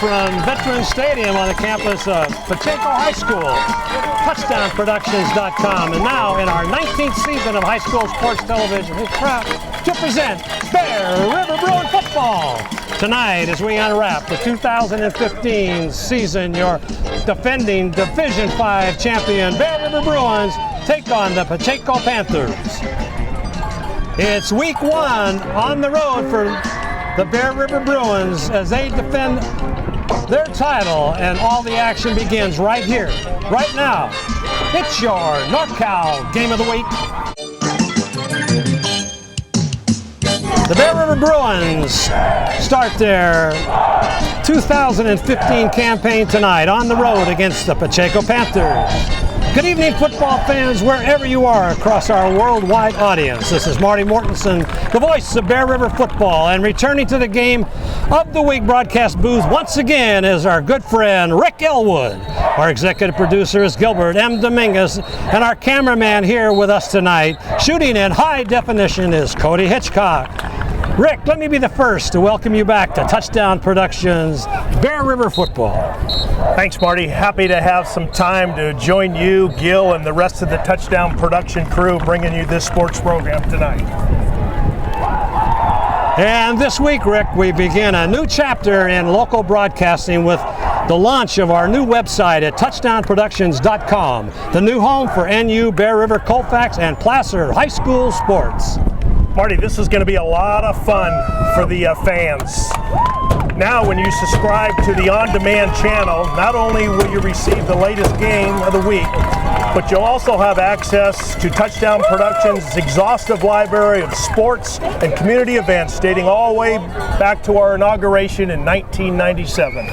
from Veterans Stadium on the campus of Pacheco High School, TouchdownProductions.com. And now in our 19th season of high school sports television, we're proud to present Bear River Bruin football. Tonight, as we unwrap the 2015 season, your defending Division V champion Bear River Bruins take on the Pacheco Panthers. It's week one on the road for the Bear River Bruins as they defend their title, and all the action begins right here, right now. It's your NorCal Game of the Week. The Bear River Bruins start their 2015 campaign tonight on the road against the Pacheco Panthers. Good evening, football fans, wherever you are across our worldwide audience. This is Marty Mortensen, the voice of Bear River football, and returning to the Game of the Week broadcast booth once again is our good friend Rick Elwood. Our executive producer is Gilbert M. Dominguez, and our cameraman here with us tonight, shooting in high definition, is Cody Hitchcock. Rick, let me be the first to welcome you back to Touchdown Productions Bear River Football. Thanks, Marty. Happy to have some time to join you, Gil, and the rest of the Touchdown Production crew bringing you this sports program tonight. And this week, Rick, we begin a new chapter in local broadcasting with the launch of our new website at touchdownproductions.com, the new home for NU, Bear River, Colfax, and Placer High School sports. Marty, this is going to be a lot of fun for the fans. Now, when you subscribe to the on-demand channel, not only will you receive the latest game of the week, but you'll also have access to Touchdown Productions' exhaustive library of sports and community events dating all the way back to our inauguration in 1997.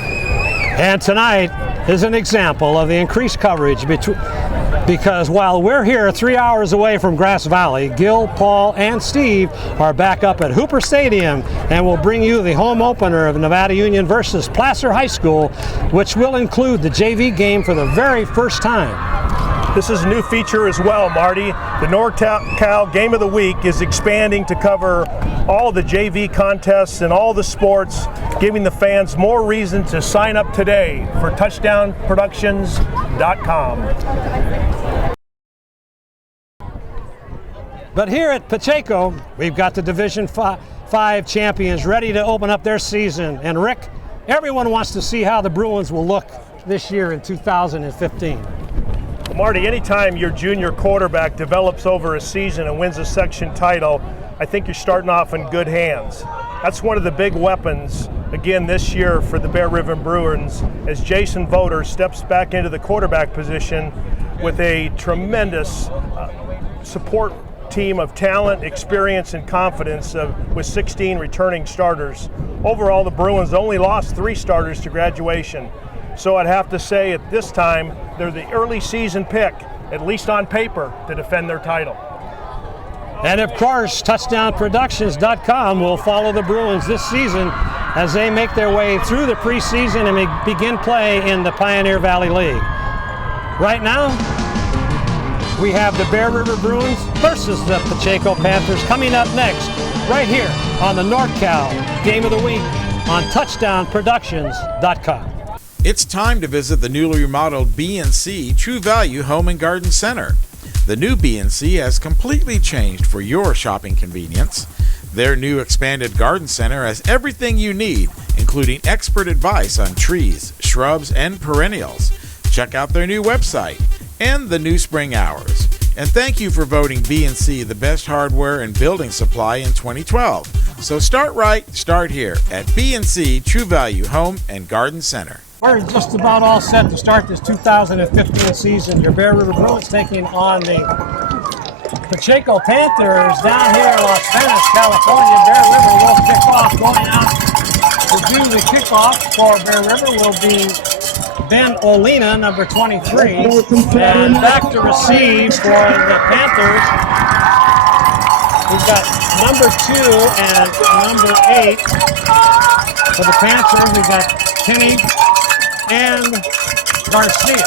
And tonight is an example of the increased coverage because while we're here 3 hours away from Grass Valley, Gil, Paul, and Steve are back up at Hooper Stadium and will bring you the home opener of Nevada Union versus Placer High School, which will include the JV game for the very first time. This is a new feature as well, Marty. The NorCal Game of the Week is expanding to cover all the JV contests and all the sports, giving the fans more reason to sign up today for touchdownproductions.com. But here at Pacheco, we've got the Division V champions ready to open up their season. And Rick, everyone wants to see how the Bruins will look this year in 2015. Marty, anytime your junior quarterback develops over a season and wins a section title, I think you're starting off in good hands. That's one of the big weapons, again, this year for the Bear River Bruins, as Jason Voter steps back into the quarterback position with a tremendous support team of talent, experience, and confidence with 16 returning starters. Overall, the Bruins only lost 3 starters to graduation. So I'd have to say at this time, they're the early season pick, at least on paper, to defend their title. And of course, TouchdownProductions.com will follow the Bruins this season as they make their way through the preseason and begin play in the Pioneer Valley League. Right now, we have the Bear River Bruins versus the Pacheco Panthers coming up next, right here on the NorCal Game of the Week on TouchdownProductions.com. It's time to visit the newly remodeled B&C True Value Home and Garden Center. The new B&C has completely changed for your shopping convenience. Their new expanded garden center has everything you need, including expert advice on trees, shrubs, and perennials. Check out their new website and the new spring hours. And thank you for voting B&C the best hardware and building supply in 2012. So start right, start here at B&C True Value Home and Garden Center. We're just about all set to start this 2015 season. Your Bear River Bruins taking on the Pacheco Panthers down here in Los Angeles, California. Bear River will kick off. Going out to do the kickoff for Bear River will be Ben Olina, number 23. And back to receive for the Panthers, we've got number 2 and number 8. For the Panthers, we've got Kenny and Garcia.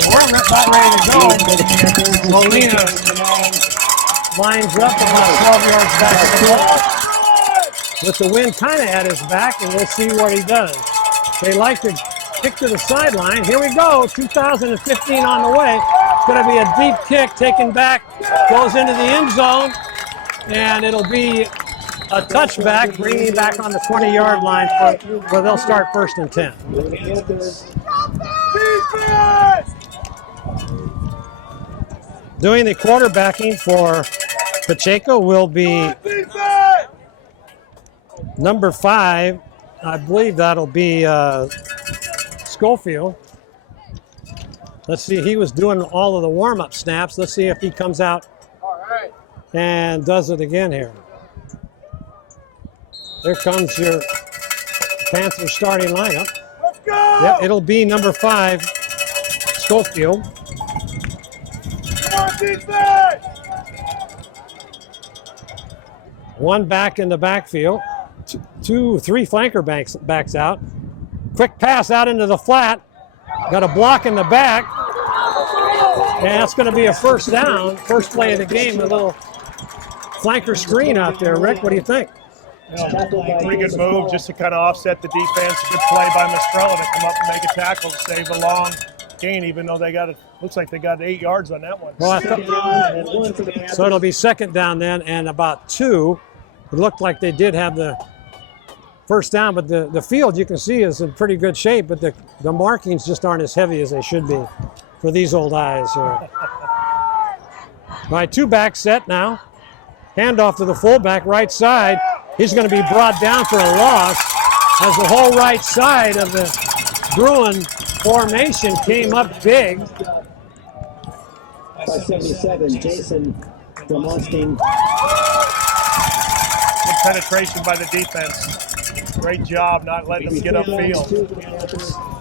So we're about ready to go. Molina lines up about 12 yards back of the ball with the wind kind of at his back, and we'll see what he does. They like to kick to the sideline. Here we go, 2015 on the way. It's going to be a deep kick, taken back, goes into the end zone, and it'll be a touchback, bringing it back on the 20-yard line where they'll start 1st and 10. Doing the quarterbacking for Pacheco will be number 5. I believe that'll be Schofield. Let's see, he was doing all of the warm-up snaps. Let's see if he comes out and does it again here. There comes your Panthers starting lineup. Let's go! Yep, it'll be number 5, Schofield. Come on, defense! One back in the backfield. 3 flanker backs out. Quick pass out into the flat. Got a block in the back. And that's going to be a 1st down. First play of the game. A little flanker screen out there. Rick, what do you think? Pretty good move just to kind of offset the defense. Good play by Mastrella to come up and make a tackle to save a long gain, even though they got it. Looks like they got 8 yards on that one. Well, so it'll be 2nd down then and about 2. It looked like they did have the 1st down, but the field you can see is in pretty good shape, but the markings just aren't as heavy as they should be for these old eyes here. All right, 2 back set now. Handoff to the fullback, right side. He's going to be brought down for a loss as the whole right side of the Bruin formation came up big. 77, Jason from Austin. Good penetration by the defense. Great job not letting them get upfield.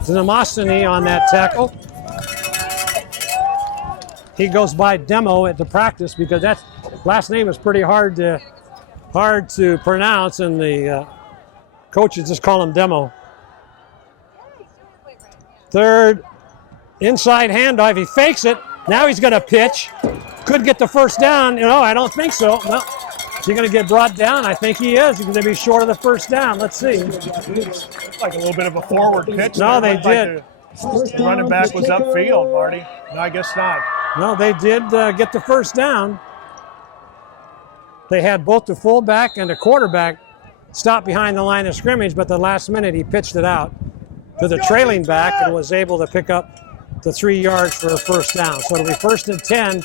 Demosthenes on that tackle. He goes by Demo at the practice because that last name is pretty hard to pronounce, and the coaches just call him Demo. 3rd, inside handoff. He fakes it. Now he's going to pitch. Could get the 1st down. No, I don't think so. No. Is he going to get brought down? I think he is. He's going to be short of the 1st down. Let's see. Like a little bit of a forward pitch. No, they did. Like the running back was upfield, Marty. No, I guess not. No, they did get the 1st down. They had both the fullback and the quarterback stop behind the line of scrimmage, but the last minute he pitched it out to the trailing back and was able to pick up the 3 yards for a 1st down. So it'll be 1st and 10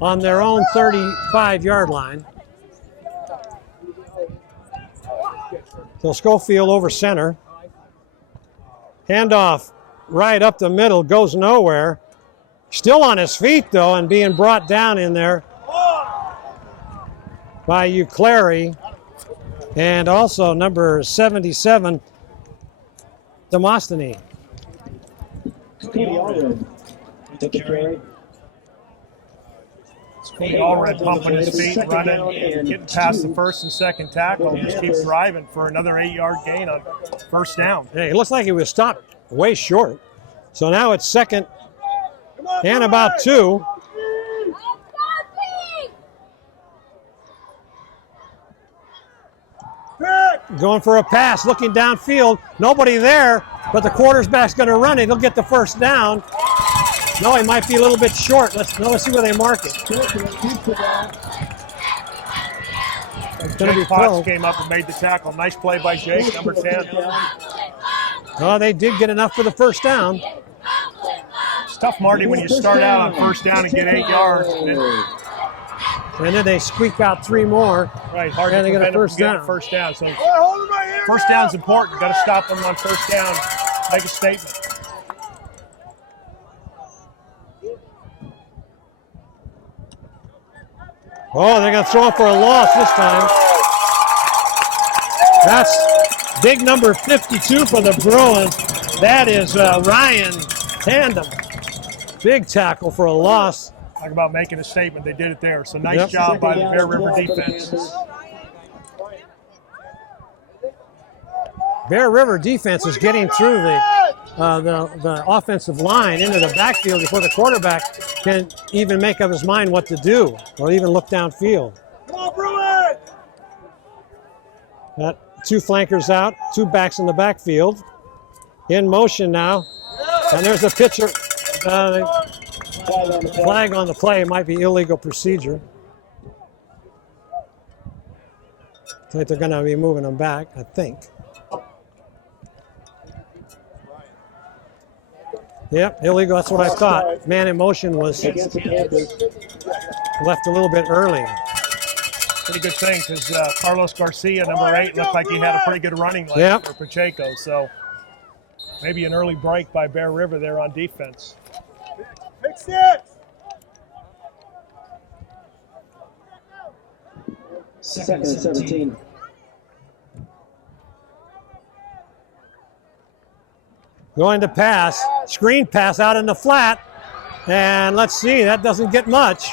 on their own 35-yard line. So Schofield over center. Handoff right up the middle, goes nowhere. Still on his feet, though, and being brought down in there by Uclary. And also number 77, Demosthenes. Cody Allred took the carry. Cody Allred pumping his feet, running, getting past the 1st and 2nd tackle, just keeps driving for another 8-yard gain on 1st down. Hey, it looks like he was stopped way short. So now it's 2nd and about 2. Going for a pass, looking downfield. Nobody there, but the quarterback's going to run it. He'll get the 1st down. No, he might be a little bit short. Let's see where they mark it. It's going to be Potts came up and made the tackle. Nice play by Jake, number 10. Oh, they did get enough for the 1st down. It's tough, Marty, when you start out on 1st down and get 8 yards. And then they squeak out 3 more. Right, hard and to they get a prevent 1st them down. from getting 1st down. So 1st down's important. Got to stop them on 1st down. Make a statement. Oh, they're going to throw it for a loss this time. That's big number 52 for the Bruins. That is Ryan Tandem. Big tackle for a loss. Talk about making a statement. They did it there. So nice job by the Bear River defense. Bear River defense is getting through the offensive line into the backfield before the quarterback can even make up his mind what to do or even look downfield. Come on, Bruins! Got 2 flankers out, 2 backs in the backfield. In motion now. And there's a pitcher. Flag on the play. Flag on the play might be illegal procedure. I think they're going to be moving them back, I think. Yep, illegal. That's what I thought. Man in motion was Against the Panthers. left a little bit early. Pretty good thing because Carlos Garcia, number 8, looked like he had a pretty good running lane Yep. for Pacheco. So maybe an early break by Bear River there on defense. Pick 6. Second and 17. Going to pass. Screen pass out in the flat. And let's see, that doesn't get much.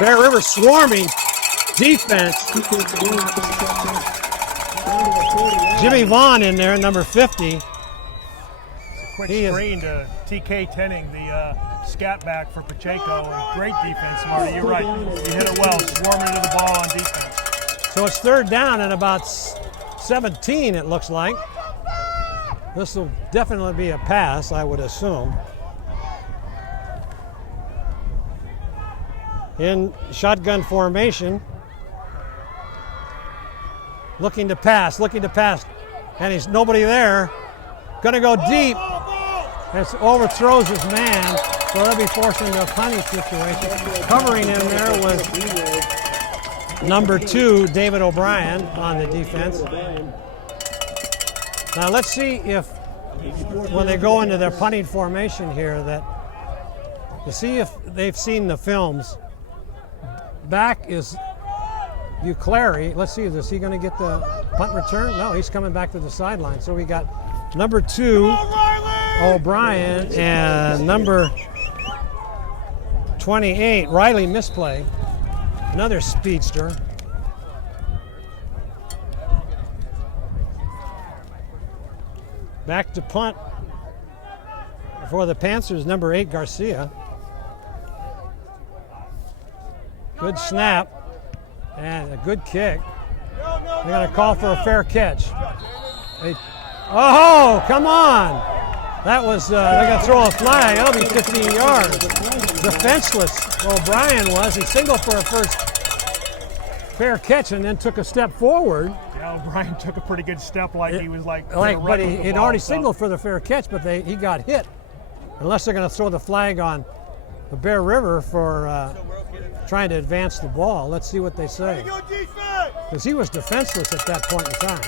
Bear River swarming defense. Jimmy Vaughn in there, number 50. Quick He is- screen to TK Tenning, the scat back for Pacheco. And great defense, Marty. You're right. You hit it well. Swarming to the ball on defense. So it's third down and about 17, it looks like. This will definitely be a pass, I would assume. In shotgun formation. Looking to pass. And he's nobody there. Gonna go deep. And overthrows his man. So they'll be forced into a punting situation. Covering him there was number 2, David O'Brien on the defense. Now let's see if, when they go into their punting formation here, to see if they've seen the films. Back is Uclary. Let's see, is he going to get the punt return? No, he's coming back to the sideline. So we got number 2, O'Brien, and number 28, Riley misplay. Another speedster. Back to punt for the Panthers, number 8, Garcia. Good snap and a good kick. They're going to call for a fair catch. Oh, come on. That was, they're going to throw a flag. That'll be 15 yards. Defenseless O'Brien was. He singled for a first fair catch and then took a step forward. Yeah, O'Brien took a pretty good step like he was like But he'd already signaled for the fair catch, but he got hit. Unless they're going to throw the flag on the Bear River for trying to advance the ball. Let's see what they say. Go defense. Because he was defenseless at that point in time.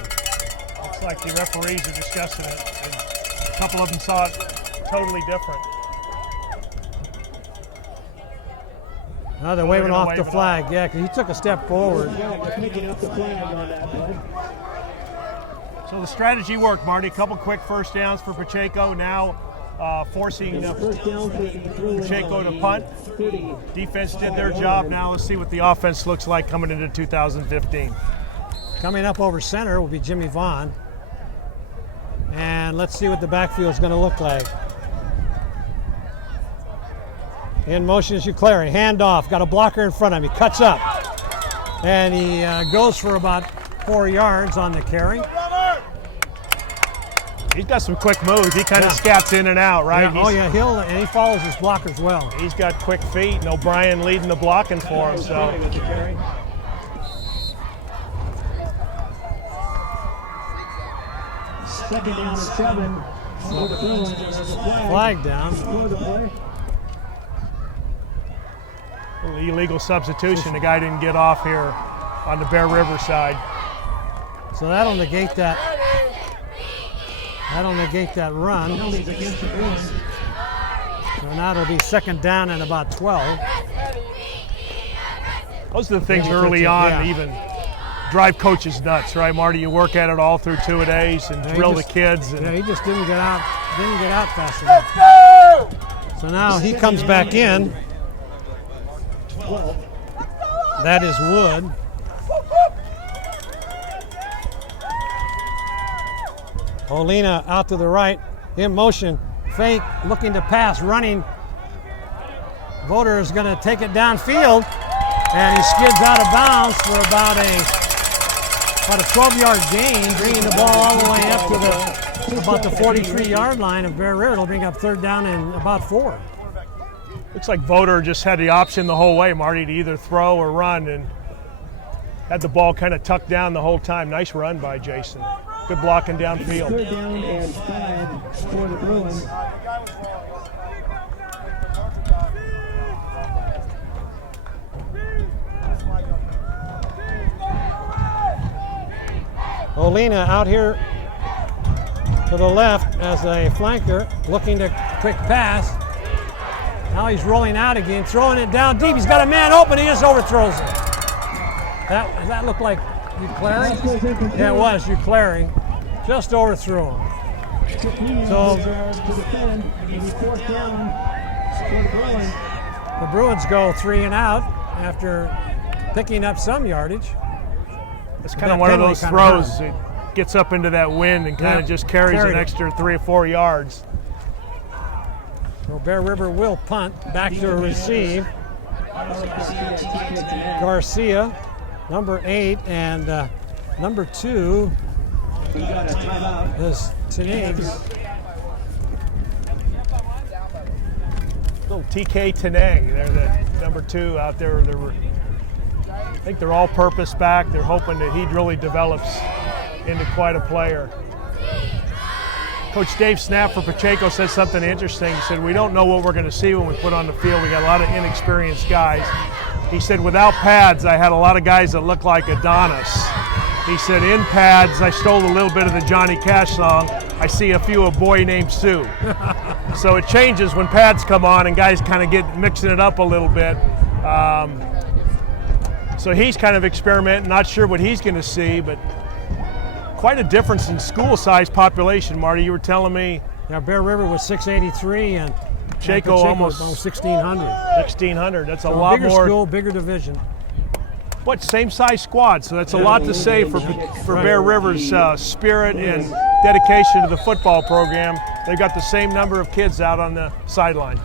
Looks like the referees are discussing it. And a couple of them saw it totally different. Now they're waving off the flag. Yeah, because he took a step forward. Picking up the flag on that play. So the strategy worked, Marty. A couple quick first downs for Pacheco. Now forcing First down for Pacheco to punt. Defense did their job. Now let's see what the offense looks like coming into 2015. Coming up over center will be Jimmy Vaughn. And let's see what the backfield is going to look like. In motion is Uclary. Handoff. Got a blocker in front of him. He cuts up. And he goes for about 4 yards on the carry. He's got some quick moves. He kind of scats in and out, right? Yeah, he follows his blockers well. He's got quick feet, and O'Brien leading the blocking for him. So Second down and 7. For the Bruins, there's a Flag down. For the play. illegal substitution. The guy didn't get off here on the Bear River side. So that'll negate that. That'll negate that run. Penalties against the Bruins. So now it'll be second down and about 12. Those are the things early on even drive coaches nuts, right, Marty? You work at it all through 2-a-days and drill the kids. And he just didn't get out fast enough. So now he comes back in. That is Wood. Olina out to the right, in motion, fake, looking to pass, running. Voter is going to take it downfield, and he skids out of bounds for about a 12-yard gain, bringing the ball all the way up to the about the 43-yard line of Bear River. It'll bring up third down and about 4. Looks like Voter just had the option the whole way, Marty, to either throw or run, and had the ball kind of tucked down the whole time. Nice run by Jason. Good blocking downfield. Third down and 5 for the Bruins. Olina out here to the left as a flanker, looking to quick pass. Now he's rolling out again, throwing it down deep. He's got a man open, he just overthrows it. That looked like Uclary? Yeah, it was Uclary. Just overthrew him. So the Bruins go 3 and out after picking up some yardage. It's kind of one of those throws that gets up into that wind and kind of just carries an extra 3 or 4 yards. So Bear River will punt back to receive. Garcia, number 8, and number 2 is Tenings. Little TK Tenang, they're the number 2 out there. I think they're all-purpose back. They're hoping that he really develops into quite a player. Coach Dave Snap for Pacheco said something interesting. He said, we don't know what we're going to see when we put on the field. We got a lot of inexperienced guys. He said, without pads, I had a lot of guys that looked like Adonis. He said, in pads, I stole a little bit of the Johnny Cash song. I see a few A Boy Named Sue. So it changes when pads come on and guys kind of get mixing it up a little bit. So he's kind of experimenting, not sure what he's going to see, but quite a difference in school size population, Marty. You were telling me. Yeah, Bear River was 683 and Pacheco almost 1,600. 1,600. That's a lot bigger more. School, bigger division. What, same size squad, so that's a lot to say for Bear River's spirit and dedication to the football program. They've got the same number of kids out on the sideline.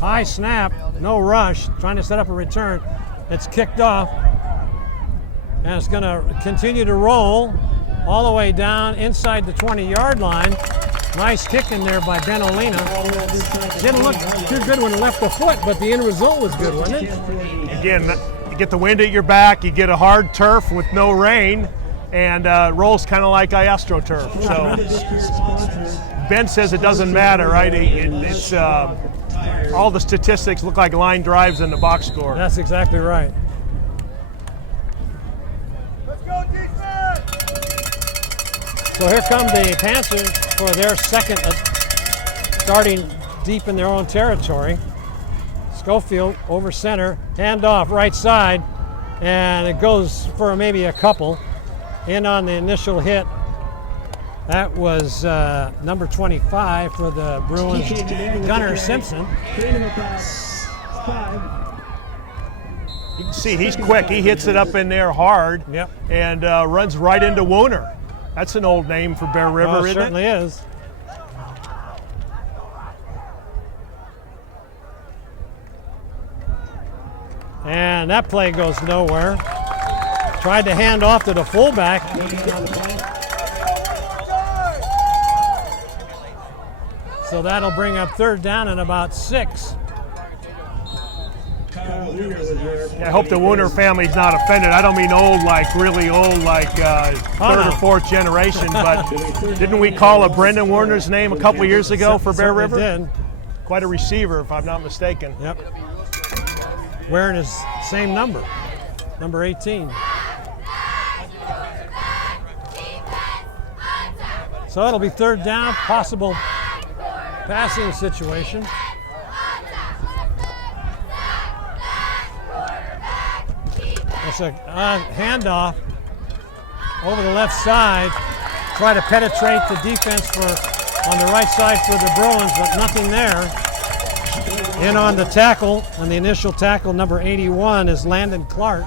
High snap, no rush, trying to set up a return. It's kicked off, and it's going to continue to roll all the way down inside the 20-yard line. Nice kick in there by Ben Olina. Didn't look too good when it left the foot, but the end result was good, wasn't it? Again, you get the wind at your back, you get a hard turf with no rain, and rolls kind of like AstroTurf. So Ben says it doesn't matter, right? It's all the statistics look like line drives in the box score. That's exactly right. Let's go, defense! So here come the Panthers for their second, starting deep in their own territory. Schofield over center, handoff right side, and it goes for maybe a couple. In on the initial hit, that was number 25 for the Bruins, Gunnar Simpson. You can see he's quick. He hits it up in there hard. Yep. And runs right into Wooner. That's an old name for Bear River, isn't it? Certainly is. And that play goes nowhere. Tried to hand off to the fullback. So that'll bring up third down and about 6. I hope the Wooner family's not offended. I don't mean old, like really old, like third or fourth generation, but didn't we call a Brendan Werner's name a couple years ago for Bear River? Did. Quite a receiver, if I'm not mistaken. Yep. Wearing his same number, number 18. So it'll be third down, possible passing situation. It's a handoff over the left side. Try to penetrate the defense on the right side for the Bruins, but nothing there. In on the tackle, on the initial tackle, number 81 is Landon Clark.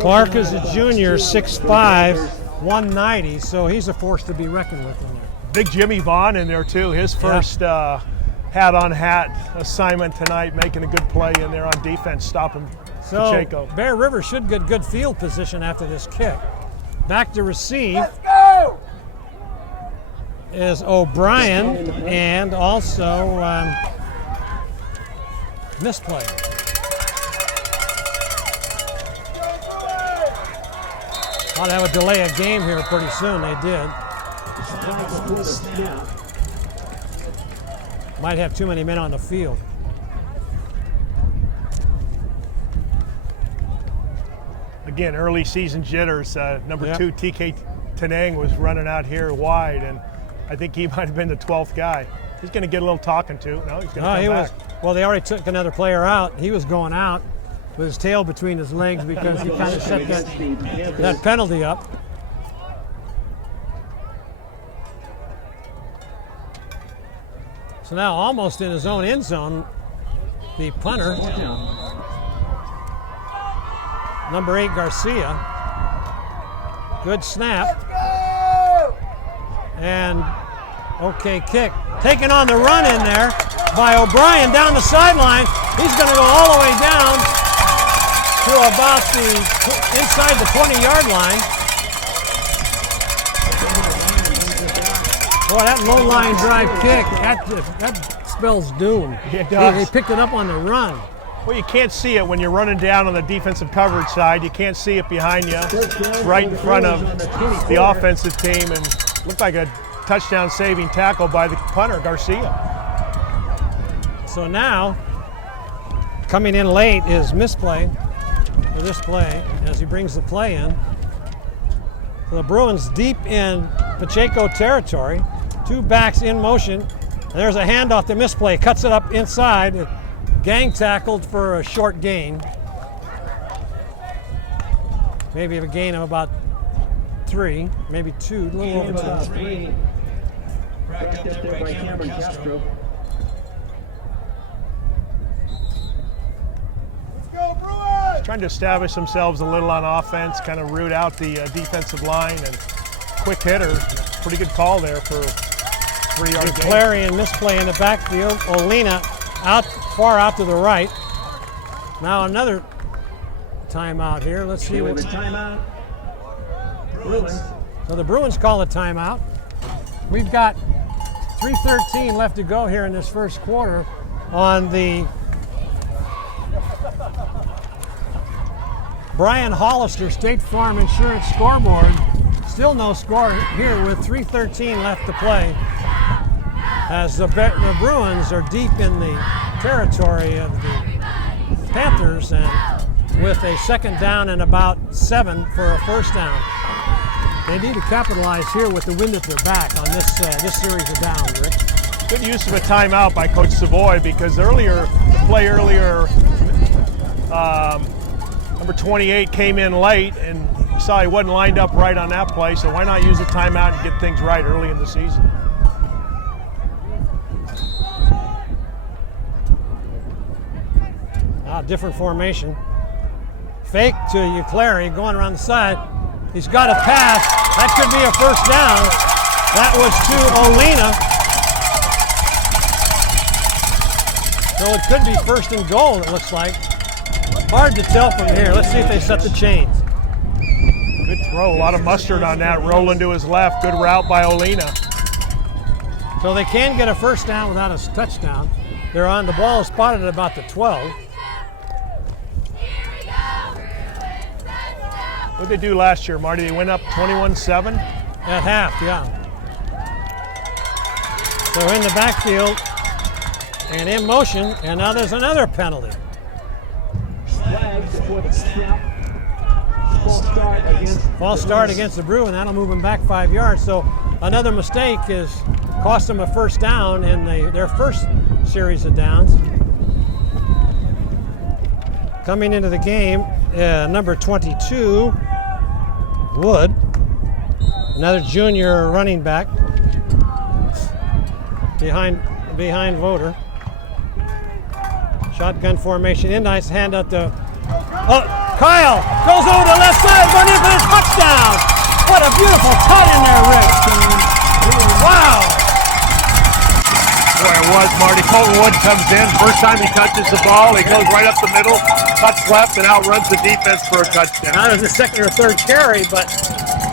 Clark is a junior, 6'5", 190, so he's a force to be reckoned with in there. Big Jimmy Vaughn in there too. His first hat-on-hat assignment tonight, making a good play in there on defense, stopping So Pacheco. Bear River should get good field position after this kick. Back to receive Let's go! is O'Brien and also misplay. Thought that would delay a game here pretty soon. They did. Flag before the snap. Might have too many men on the field. Again, early season jitters. Number Yep. 2, TK Tenang, was running out here wide, and I think he might have been the 12th guy. He's going to get a little talking to. No, he's going to come he back. well, they already took another player out. He was going out with his tail between his legs because he kind of set that penalty up. So now almost in his own end zone, the punter, number 8 Garcia. Good snap. Let's go! And okay kick. Taking on the run in there by O'Brien down the sideline. He's going to go all the way down to about inside the 20-yard line. Boy, that low line drive kick, that spells doom. It does. They picked it up on the run. Well, you can't see it when you're running down on the defensive coverage side. You can't see it behind you, right in front of the offensive team, and looked like a touchdown-saving tackle by the punter, Garcia. So now, coming in late is misplay for this play as he brings the play in. So the Bruins deep in Pacheco territory. 2 backs in motion. And there's a handoff to misplay. Cuts it up inside. Gang tackled for a short gain. Maybe a gain of about 3, maybe 2, a little over 2. 3. Backed up there by Cameron Castro. Let's go, Bruins! Trying to establish themselves a little on offense, kind of root out the defensive line, and quick hitter. Pretty good call there for 3-yard gain. Clarion misplay in the backfield. Olina far out to the right. Now another timeout here. Let's see With what. the timeout. Bruins. So the Bruins call a timeout. We've got 3:13 left to go here in this first quarter on the Brian Hollister State Farm Insurance scoreboard. Still no score here with 3:13 left to play, as the Bruins are deep in the territory of the Panthers, and with a second down and about 7 for a first down. They need to capitalize here with the wind at their back on this series of downs, Rick. Good use of a timeout by Coach Savoy, because earlier, number 28 came in late, and you saw he wasn't lined up right on that play, so why not use a timeout and get things right early in the season? Different formation. Fake to Uclari going around the side. He's got a pass. That could be a first down. That was to Olina. So it could be first and goal, it looks like. Hard to tell from here. Let's see if they set the chains. Good throw, a lot of mustard on that. Rolling to his left. Good route by Olina. So they can get a first down without a touchdown. They're on the ball spotted at about the 12. What did they do last year, Marty? They went up 21-7? At half, yeah. So in the backfield and in motion, and now there's another penalty. Flag before the snap. False start against the Bruins. That'll move them back 5 yards. So another mistake is cost them a first down in their first series of downs. Coming into the game, number 22, Wood, another junior running back, behind Voter. Shotgun formation, in nice hand out to Kyle, goes over to the left side, run in for the touchdown. What a beautiful cut in there, Rick. Wow. Boy, it was, Marty. Colton Wood comes in. First time he touches the ball, he goes right up the middle, cuts left, and outruns the defense for a touchdown. Not as a second or third carry, but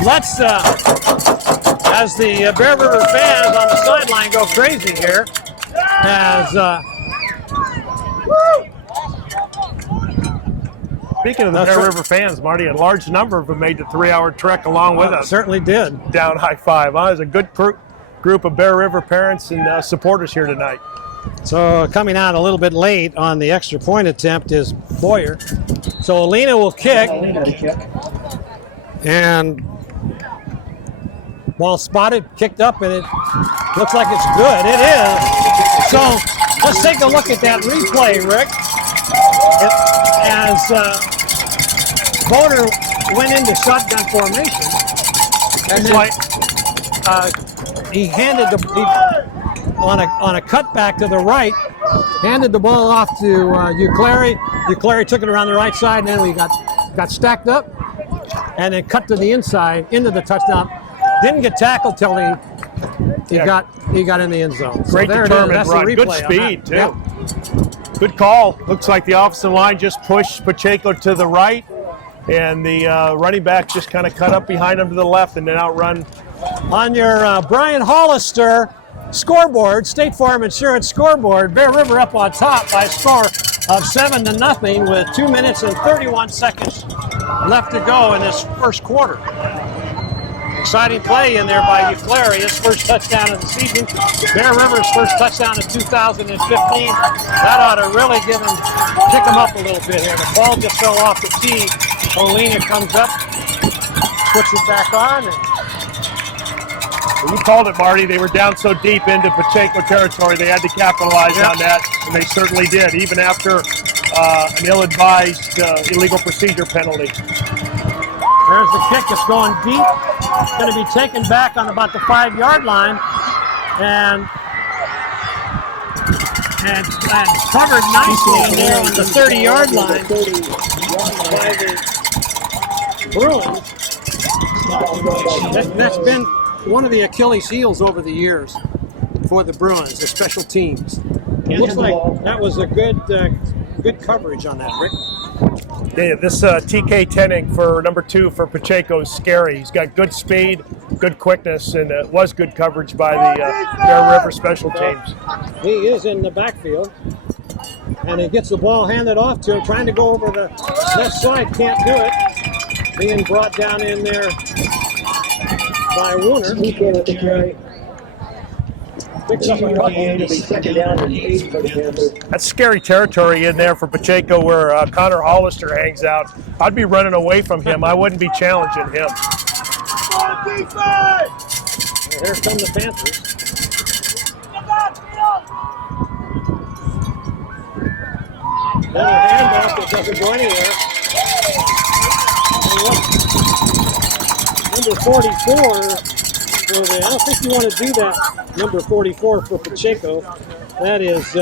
let's, as the Bear River fans on the sideline go crazy here, as Speaking of the Bear River fans, Marty, a large number of them made the 3-hour trek along with us. certainly did. Down I-5. There's a good group of Bear River parents and supporters here tonight. So coming out a little bit late on the extra point attempt is Boyer. So Alina will kick, and ball spotted, kicked up, and it looks like it's good. It is. So let's take a look at that replay, Rick. As Boder went into shotgun formation, and then he handed on a cutback to the right, handed the ball off to Uclari. Uclari took it around the right side, and then we got stacked up, and then cut to the inside into the touchdown. Didn't get tackled till he got in the end zone. Great determined run, good speed too. Yeah. Good call. Looks like the offensive line just pushed Pacheco to the right, and the running back just kind of cut up behind him to the left and then outrun. On your Brian Hollister scoreboard, State Farm Insurance scoreboard, Bear River up on top by a score of 7-0 with 2 minutes and 31 seconds left to go in this first quarter. Exciting play in there by Uclari, his first touchdown of the season. Bear River's first touchdown of 2015. That ought to really kick him up a little bit here. The ball just fell off the tee. Olina comes up, puts it back on. You called it, Marty. They were down so deep into Pacheco territory, they had to capitalize on that, and they certainly did, even after an ill-advised illegal procedure penalty. There's the kick. It's going deep. It's going to be taken back on about the 5-yard line, and covered nicely in there on the 30-yard line by the Bruins. That's been one of the Achilles heels over the years for the Bruins, the special teams. It looks like that was a good coverage on that, Rick. Yeah, this TK Tenning for number 2 for Pacheco is scary. He's got good speed, good quickness, and it was good coverage by the Bear River special teams. He is in the backfield, and he gets the ball handed off to him, trying to go over the left side, can't do it. Being brought down in there by Wooner. Picks up a couple. That's scary territory in there for Pacheco where Connor Hollister hangs out. I'd be running away from him. I wouldn't be challenging him. Here come the Panthers. Then a handoff that doesn't go anywhere. Number 44. I don't think you want to do that. Number 44 for Pacheco. That is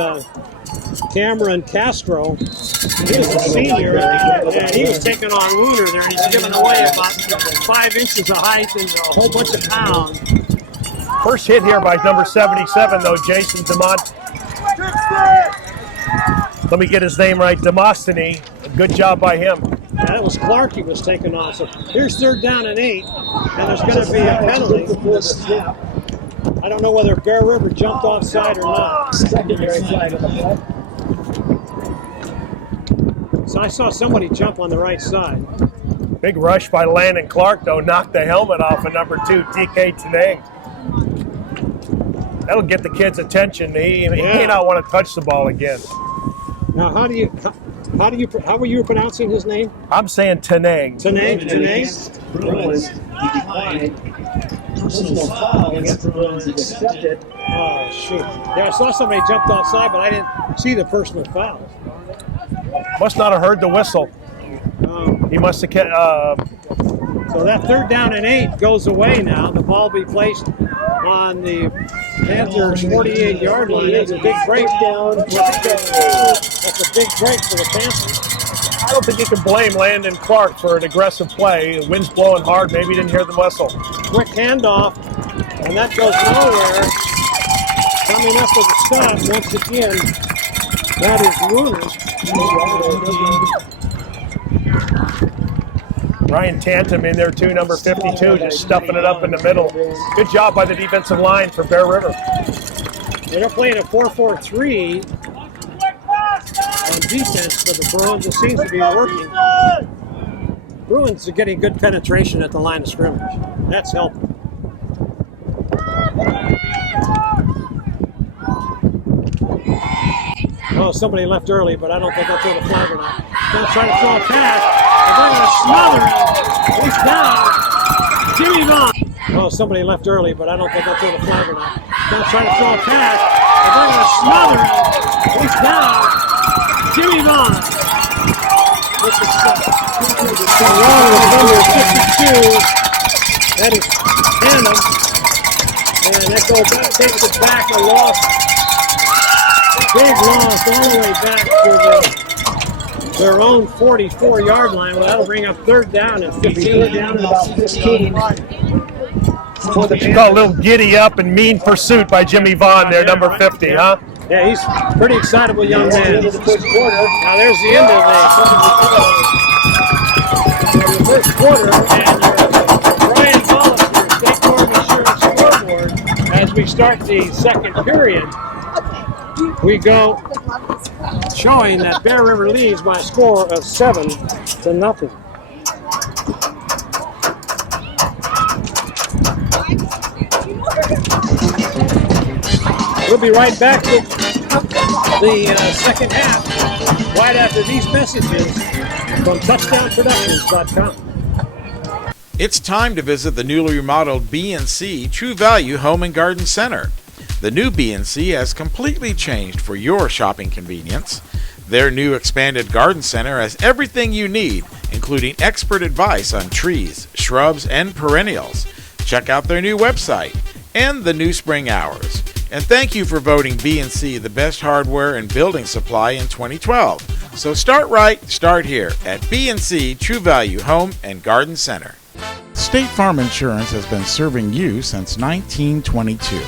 Cameron Castro. He was a senior, and he was taking on Wooner there, and he's giving away about 5 inches of height and a whole bunch of pounds. First hit here by number 77, though, Jason Demont. Let me get his name right, Demosthenes. Good job by him. That was Clark he was taking on. So here's 3rd down and 8, and there's going to be a penalty. I don't know whether Bear River jumped offside or not. Secondary flag on the play. So I saw somebody jump on the right side. Big rush by Landon Clark, though, knocked the helmet off of number 2, TK Tenang. That'll get the kid's attention. He may not want to touch the ball again. Now, how were you pronouncing his name? I'm saying Tenang. Tenang? Bruins declined. Personal foul against the Bruins is accepted. Oh, shoot. Yeah, I saw somebody jumped offside, but I didn't see the personal foul. Must not have heard the whistle. He must have So that 3rd down and 8 goes away now. The ball will be placed on the Panthers' 48-yard line. That's a big break down. That's a big break for the Panthers. I don't think you can blame Landon Clark for an aggressive play. The wind's blowing hard. Maybe he didn't hear the whistle. Quick handoff, and that goes nowhere. Coming up with a stop once again. That is Wooner. Ryan Tantum in there too, number 52, just stuffing it up in the middle. Good job by the defensive line for Bear River. They're playing a 4-4-3 on defense for the Bruins. It seems to be working. Bruins are getting good penetration at the line of scrimmage. That's helping. Oh, somebody left early, but I don't think they'll throw the flag or not. They'll try to throw a pass. They're going to smother him. He's down. Jimmy Vaughn. Oh, somebody left early, but I don't think they'll throw the flag or not. They'll try to throw a pass. They're going to smother him. He's down. Jimmy Vaughn. This is wrong with number 52. That is Hannum. And that goes back, takes it back, a loss. Big loss all the way back to their own 44-yard line. Well, that'll bring up third down and 15. Down at about 15. You call a little giddy up and mean pursuit by Jimmy Vaughn there, number 50, huh? Yeah, he's a pretty excitable young man. Now there's the end of the first quarter, and Brian Hollister, State Farm Insurance scoreboard, as we start the second period. We go showing that Bear River leads by a score of 7-0. We'll be right back with the second half right after these messages from touchdownproductions.com. It's time to visit the newly remodeled B&C True Value Home and Garden Center. The new B&C has completely changed for your shopping convenience. Their new expanded garden center has everything you need, including expert advice on trees, shrubs, and perennials. Check out their new website and the new spring hours. And thank you for voting B&C the best hardware and building supply in 2012. So start right, start here at B&C True Value Home and Garden Center. State Farm Insurance has been serving you since 1922.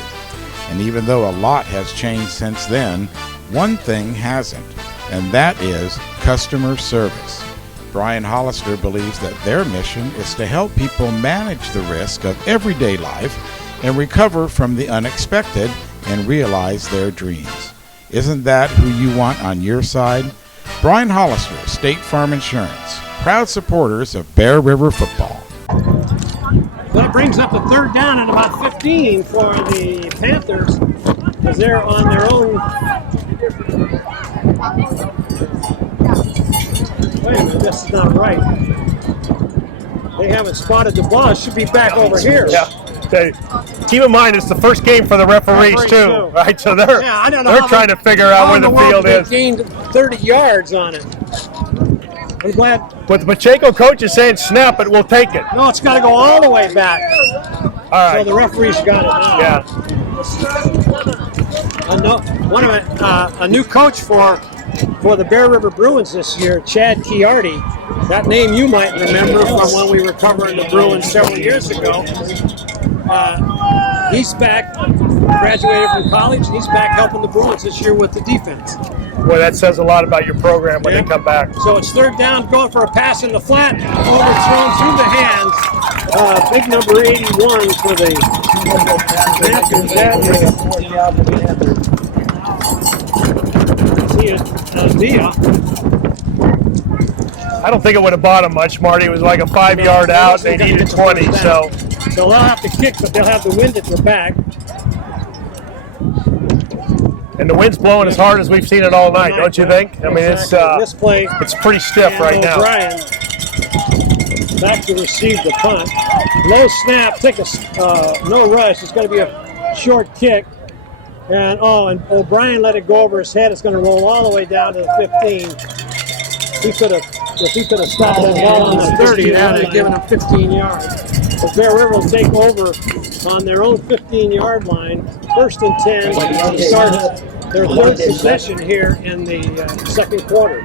And even though a lot has changed since then, one thing hasn't, and that is customer service. Brian Hollister believes that their mission is to help people manage the risk of everyday life and recover from the unexpected and realize their dreams. Isn't that who you want on your side? Brian Hollister, State Farm Insurance, proud supporters of Bear River football. That brings up a third down at about 15 for the Panthers, because they're on their own. Wait a minute, this is not right. They haven't spotted the ball. It should be back over here. Yeah. Keep in mind, it's the first game for the referees too, right? So they're trying to figure out where the field is. They gained 30 yards on it. I'm glad. But the Pacheco coach is saying snap it, we'll take it. No, it's got to go all the way back. All right. So the referee's got it now. Yeah. A new coach for the Bear River Bruins this year, Chad Chiardi. That name you might remember from when we were covering the Bruins several years ago. He's back, graduated from college, and he's back helping the Bruins this year with the defense. Boy, that says a lot about your program when they come back. So it's third down, going for a pass in the flat, overthrown through the hands. Big number 81 for the I don't think it would have bought him much, Marty. It was like a 5-yard out. They needed 20, so they'll have to kick, but they'll have the wind at their back. And the wind's blowing as hard as we've seen it all night, don't you think? I mean, this play, it's pretty stiff right now. O'Brien back to receive the punt. Low snap, take a no rush. It's going to be a short kick. And O'Brien let it go over his head. It's going to roll all the way down to the 15. If he could have stopped that ball on the 30, that would have given him 15 yards. But Bear River will take over on their own 15-yard line. First and 10 to start their third possession here in the second quarter.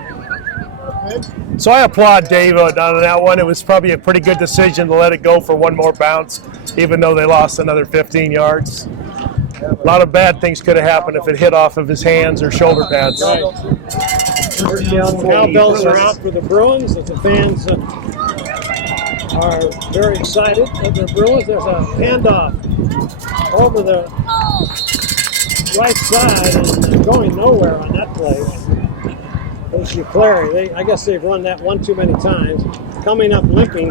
So I applaud Dave on that one. It was probably a pretty good decision to let it go for one more bounce, even though they lost another 15 yards. A lot of bad things could have happened if it hit off of his hands or shoulder pads. Right. Cowbells are out for the Bruins as the fans are very excited of their Bruins. There's a handoff over the right side and going nowhere on that play. There's Clary. I guess they've run that one too many times. Coming up limping,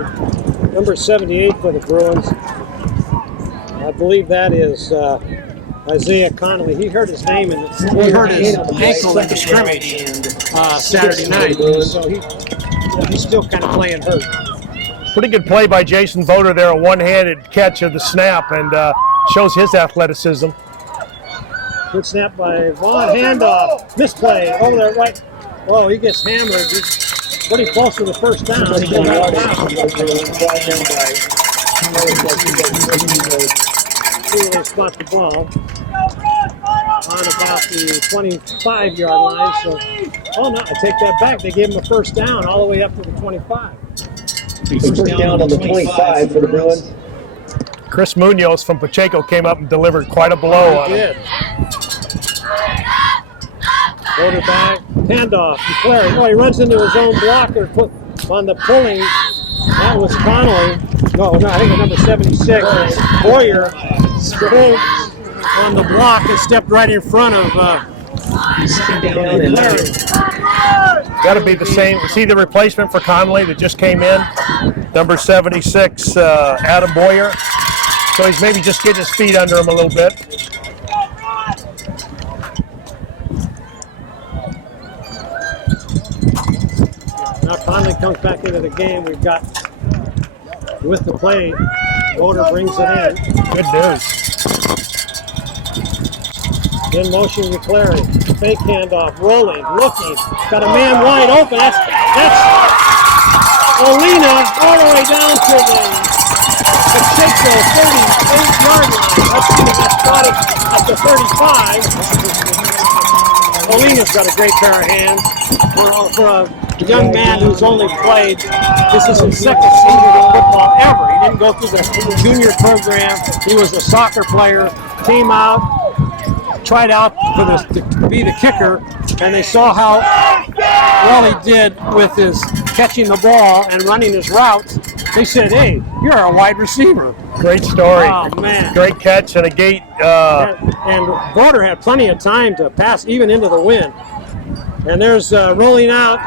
number 78 for the Bruins. I believe that is Isaiah Connolly. He hurt his name and he hurt his ankle in the scrimmage Saturday night. So he's still kind of playing hurt. Pretty good play by Jason Voter there, a one-handed catch of the snap, and shows his athleticism. Good snap by Vaughn. Handoff. Misplay over there right. Oh, he gets hammered. He's pretty close to the first down. He got out. They spot the ball on about the 25-yard line. So, oh no, I take that back. They gave him a first down all the way up to the 25. First down on the 25 for the Bruins. Chris Munoz from Pacheco came up and delivered quite a blow on him. Quarterback, handoff, Clary. Oh, he runs into his own blocker on the pulling. That was Connolly. No, I think it's number 76. Boyer pulled on the block and stepped right in front of Clary. Got to be the same. See the replacement for Connolly that just came in? Number 76, Adam Boyer. So he's maybe just getting his feet under him a little bit. Now Conley comes back into the game. We've got, with the play, Voter brings it in. Good news. In motion with Clary. Fake handoff, rolling, looking. Got a man wide open. That's Olina all the way down to the Pacheco 38-yard line. Let's see if that's spotted at the 35. Olina's got a great pair of hands. For a young man who's only played, this is his second season in football ever. He didn't go through the junior program. He was a soccer player, came out, tried out to be the kicker, and they saw how well he did with his catching the ball and running his routes. They said, hey, you're a wide receiver. Great story. Oh, man. Great catch and a gate. And Voter had plenty of time to pass even into the wind. And there's rolling out,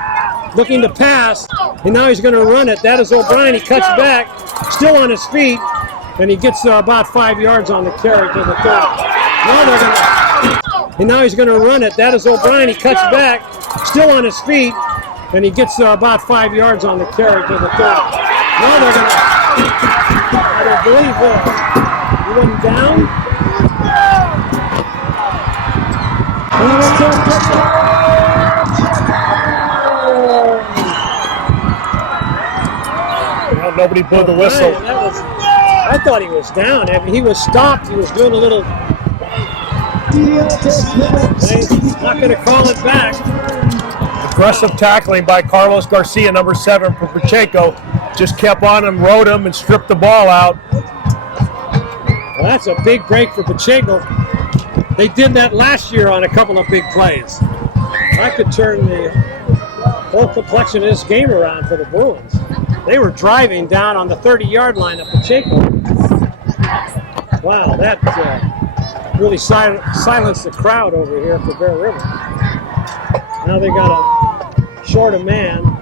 looking to pass, and now he's going to run it. That is O'Brien. He cuts back, still on his feet, and he gets about 5 yards on the carry to the 30. Now they're going to, and now he's going to run it. That is O'Brien. He cuts back, still on his feet, and he gets about 5 yards on the carry to the 30. Now they're going to, I don't believe he went down. Well, nobody blew the whistle. I thought he was down. I mean, he was stopped. He was doing a little. He's not going to call it back. Aggressive tackling by Carlos Garcia, number 7 for Pacheco. Just kept on him, rode him, and stripped the ball out. Well, that's a big break for Pacheco. They did that last year on a couple of big plays. I could turn the whole complexion of this game around for the Bruins. They were driving down on the 30-yard line of Pacheco. Wow, that really silenced the crowd over here for Bear River. Now they got a short a man.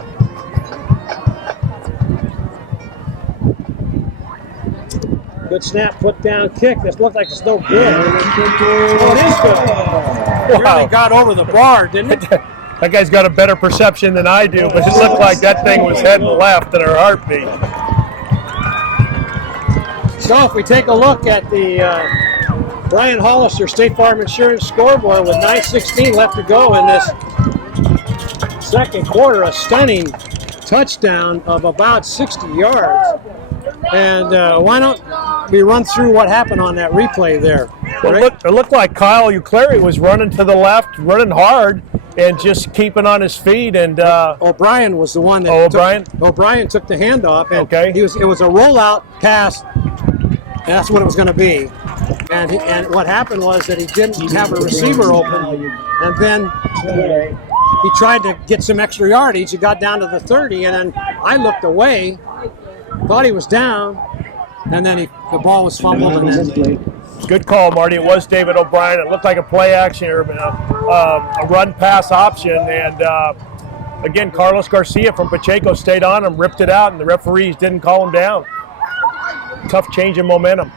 Good snap, put down kick. This looked like it's no good. Oh, it is good. It really got over the bar, didn't it? That guy's got a better perception than I do, but it looked like that thing was heading left in her heartbeat. So if we take a look at the Brian Hollister State Farm Insurance scoreboard with 9:16 left to go in this second quarter, a stunning touchdown of about 60 yards. And why don't we run through what happened on that replay there? Well, it looked like Kyle Ucleary was running to the left, running hard, and just keeping on his feet. And O'Brien was the one that O'Brien took the handoff, and it was a rollout pass. That's what it was going to be. And what happened was that he didn't have a receiver open, and then he tried to get some extra yardage. He got down to the 30, and then I looked away, thought he was down, and then the ball was fumbled. And then, Good call, Marty. It was David O'Brien. It looked like a play action or a run pass option. And again, Carlos Garcia from Pacheco stayed on him, ripped it out, and the referees didn't call him down. Tough change in momentum.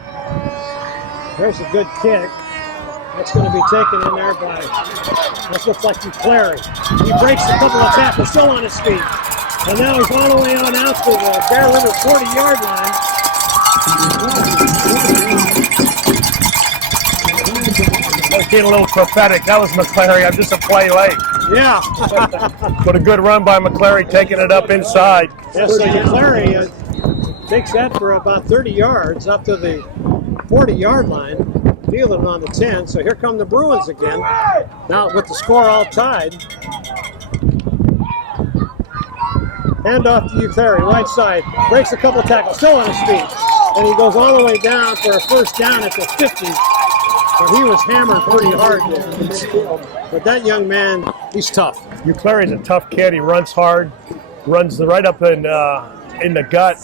there's a good kick. That's going to be taken in there by, this looks like Clary. He breaks a couple of tackles, still on his feet. And now he's all the way on out to the Bear River 40-yard line. I was getting a little prophetic. That was McClary. I'm just a play late. Yeah. But a good run by McClary, taking it up inside. Yes, so McClary takes that for about 30 yards up to the 40-yard line, fielded on the 10. So here come the Bruins again. Now with the score all tied. Hand off to McClary, right side. Breaks a couple tackles, still on his feet. And he goes all the way down for a first down at the 50. But he was hammered pretty hard there. But that young man, he's tough. McClary's a tough kid. He runs hard, runs right up in the gut,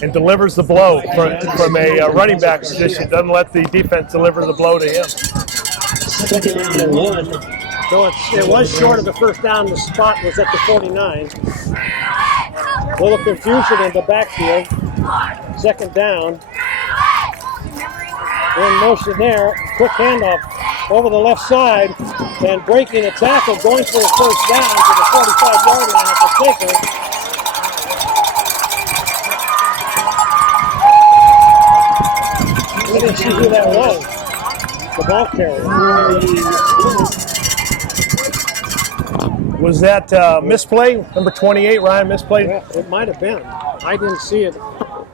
and delivers the blow from a running back position. Doesn't let the defense deliver the blow to him. Second and 1. So it was short of the first down. The spot was at the 49. A little confusion in the backfield. Second down. In motion there. Quick handoff over the left side. And breaking a tackle, going for a first down to the 45-yard line at the kicker. We didn't see who that was. The ball carrier. Was that misplay? Number 28, Ryan misplayed? Yeah, it might have been. I didn't see it.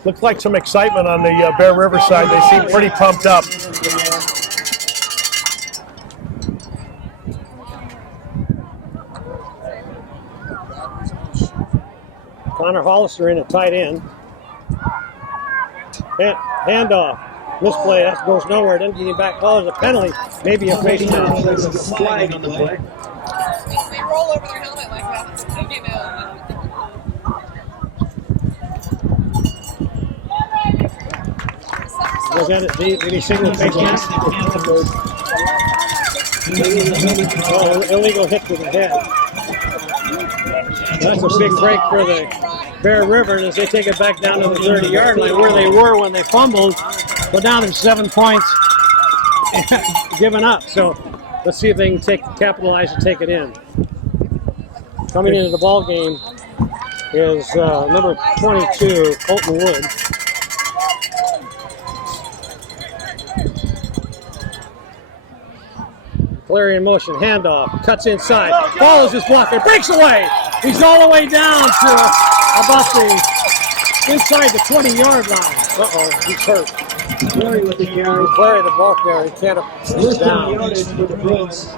Looked like some excitement on the Bear River side. They seem pretty pumped up. Connor Hollister in at tight end. Handoff. Misplay. That goes nowhere. Doesn't get him back. Oh, there's a penalty. Maybe a face mask. There's a flag on the play. They roll over their helmet like that. Was that it? Did he signal face mask? Oh, illegal hit to the head. That's a big break for the Bear River as they take it back down to the 30-yard line where they were when they fumbled. But now there's 7 points given up. So let's see if they can capitalize and take it in. Coming into the ball game is number 22, Colton Wood. Clary in motion, handoff, cuts inside, follows his blocker, breaks away. He's all the way down to about the inside the 20-yard line. Uh-oh, he's hurt. Clary with the carry. Clary, the ball carrier, he's down. Yardage for the Bruins.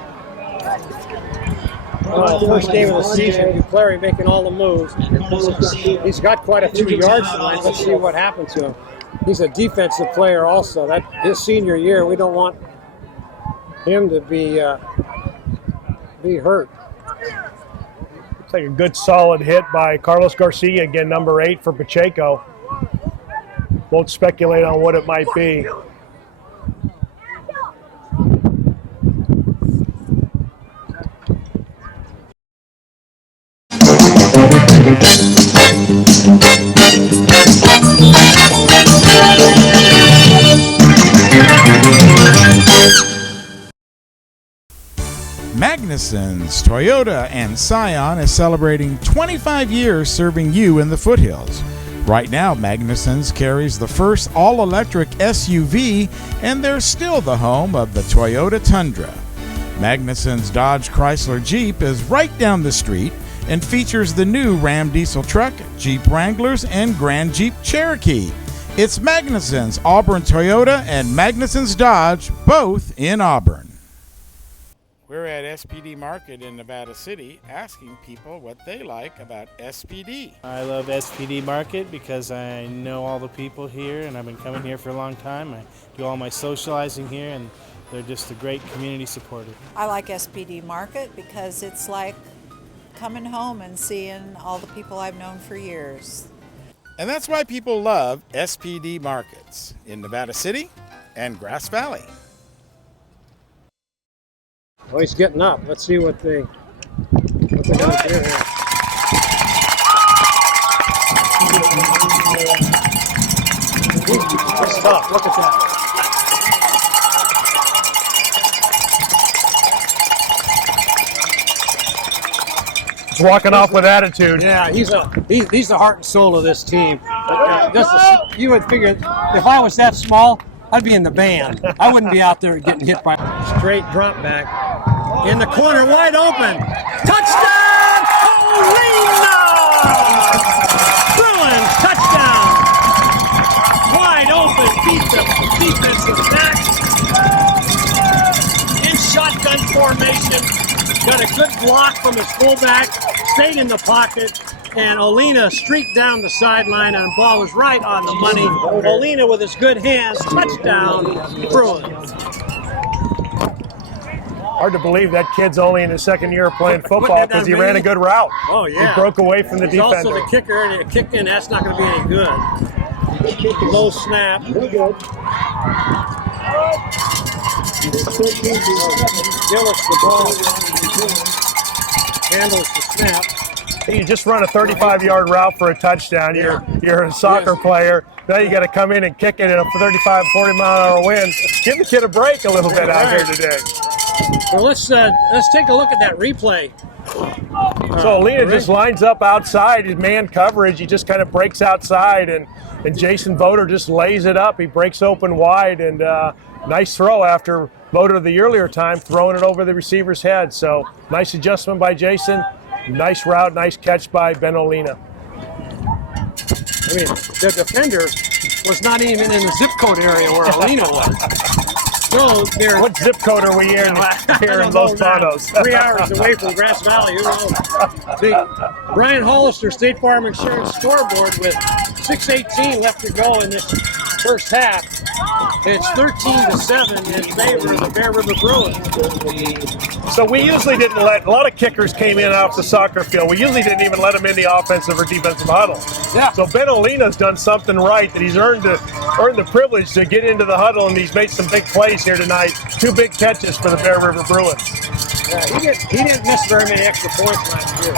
First game of the season, Clary making all the moves. He's got quite a few yards tonight. Let's see what happens to him. He's a defensive player also. That his senior year, we don't want him to be hurt. Looks like a good solid hit by Carlos Garcia, again, number 8 for Pacheco. Won't speculate on what it might be. Magnuson's Toyota and Scion is celebrating 25 years serving you in the foothills. Right now, Magnuson's carries the first all-electric SUV, and they're still the home of the Toyota Tundra. Magnuson's Dodge Chrysler Jeep is right down the street and features the new Ram diesel truck, Jeep Wranglers, and Grand Jeep Cherokee. It's Magnuson's Auburn Toyota and Magnuson's Dodge, both in Auburn. We're at SPD Market in Nevada City asking people what they like about SPD. I love SPD Market because I know all the people here and I've been coming here for a long time. I do all my socializing here and they're just a great community supporter. I like SPD Market because it's like coming home and seeing all the people I've known for years. And that's why people love SPD Markets in Nevada City and Grass Valley. Oh, he's getting up. Let's see what they're going to do here. That's tough. Look at that. He's walking off with attitude. Yeah, he's the heart and soul of this team. You would figure if I was that small, I'd be in the band. I wouldn't be out there getting hit by straight drop back. In the corner, wide open. Touchdown! Olina! Bruins, touchdown! Wide open, beat the defensive back. In shotgun formation. Got a good block from his fullback, stayed in the pocket, and Olina streaked down the sideline, and the ball was right on the money. Olina with his good hands, touchdown, Bruins. Hard to believe that kid's only in his second year of playing football because he ran a good route. Oh, yeah. He broke away from the He's defender. also the kicker, and it kicked in. That's not going to be any good. Low snap. Gillis the ball. Handles the snap. You just run a 35-yard route for a touchdown. You're a soccer player. Now you got to come in and kick it in a 35, 40-mile-an-hour wind. Give the kid a break a little bit out here today. Well, let's take a look at that replay. So Olina just lines up outside his man coverage. He just kind of breaks outside, and Jason Voter just lays it up. He breaks open wide, and nice throw after Voter the earlier time throwing it over the receiver's head. So nice adjustment by Jason. Nice route, nice catch by Ben Olina. I mean, the defender was not even in the zip code area where Olina was. So what zip code are we in here in Los Panos? 3 hours away from Grass Valley. Who knows? The Brian Hollister State Farm Insurance scoreboard with 6:18 left to go in this first half. It's 13-7 in favor of the Bear River Bruins. So we usually didn't let, a lot of kickers came in off the soccer field. We usually didn't even let them in the offensive or defensive huddle. Yeah. So Ben Olina's done something right, that he's earned the privilege to get into the huddle, and he's made some big plays here tonight. 2 big catches for the Bear River Bruins. Yeah, he didn't miss very many extra points last year.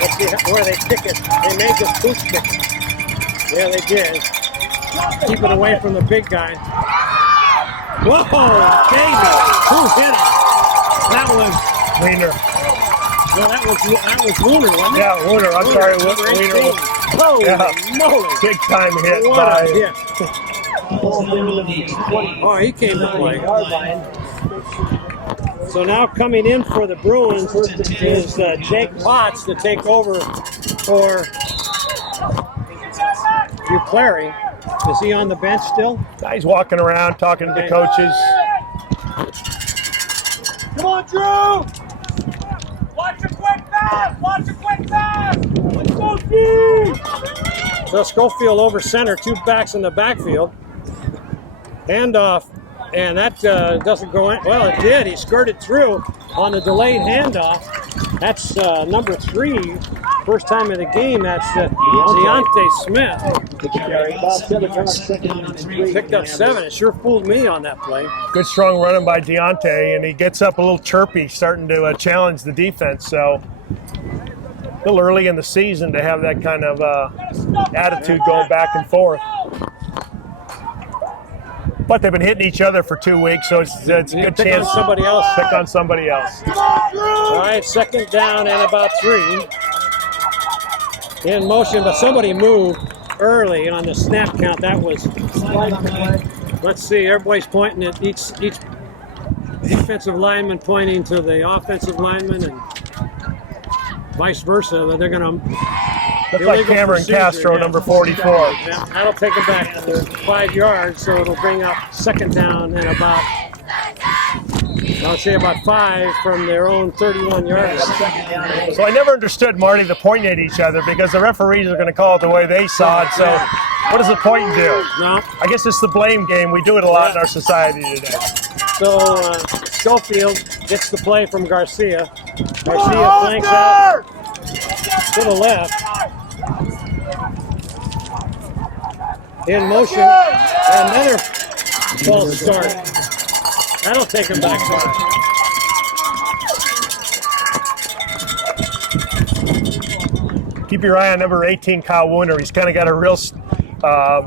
Let's see where they kick it. They may just boost kick it. Yeah, they did. Keep it away from the big guy. Whoa, baby! Who hit him? That was Wiener. No, that was Wiener, wasn't it? Yeah, Wiener. I'm sorry, Wiener. Holy moly! Big time hit What by. a hit. Oh, he came to play. So now coming in for the Bruins is Jake Potts to take over for Duclair. Is he on the bench still? He's walking around talking to the coaches. Come on, Drew! Watch a quick pass! Watch a quick pass! Let's go, Steve! So Schofield over center, 2 backs in the backfield. Handoff, and that doesn't go in. Well, it did. He skirted through on the delayed handoff. That's number 3. First time in the game, that's Deontay Smith. Picked up 7. It sure fooled me on that play. Good strong running by Deontay, and he gets up a little chirpy, starting to challenge the defense. So a little early in the season to have that kind of attitude going back and forth. But they've been hitting each other for 2 weeks, so it's a good Pick chance on somebody else. Pick on somebody else. All right, second down and about 3. In motion, but somebody moved early on the snap count. That was, let's see, everybody's pointing at each defensive lineman pointing to the offensive lineman and vice versa. They're going to... Looks like Cameron Castro, number 44. Yeah, that'll take them back 5 yards, so it'll bring up second down and about, I'll say about 5 from their own 31 yards. So I never understood, Marty, the pointing at each other because the referees are going to call it the way they saw it. So what does the pointing do? No. I guess it's the blame game. We do it a lot in our society today. So Schofield gets the play from Garcia. Garcia flanks out to the left. In motion. Another false start. That'll take him back far. Keep your eye on number 18, Kyle Wooner. He's kind of got a real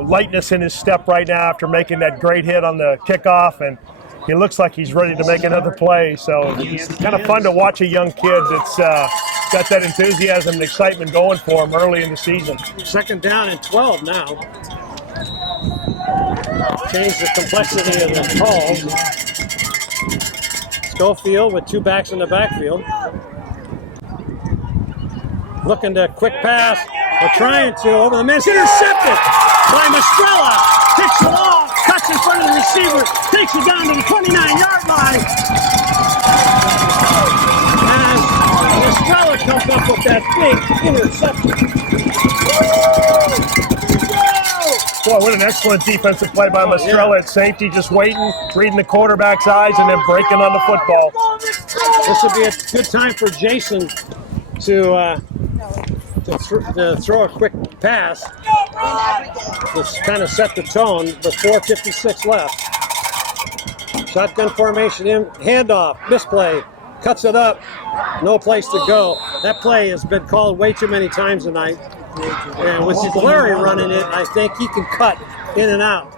lightness in his step right now after making that great hit on the kickoff, and he looks like he's ready to make another play. So it's kind of fun to watch a young kid that's got that enthusiasm and excitement going for him early in the season. Second down and 12 now. Change the complexity of the calls. Schofield with two backs in the backfield. Looking to quick pass. They're trying to over the miss. Intercepted by Mastrella. Kicks it off. Cuts in front of the receiver. Takes it down to the 29-yard line. And Mastrella comes up with that big interception. Boy, what an excellent defensive play by Mastrella at safety, just waiting, reading the quarterback's eyes, and then breaking on the football. This would be a good time for Jason to throw a quick pass. Just kind of set the tone with 4:56 left. Shotgun formation in, handoff, misplay, cuts it up, no place to go. That play has been called way too many times tonight. And with Larry running it, I think he can cut in and out.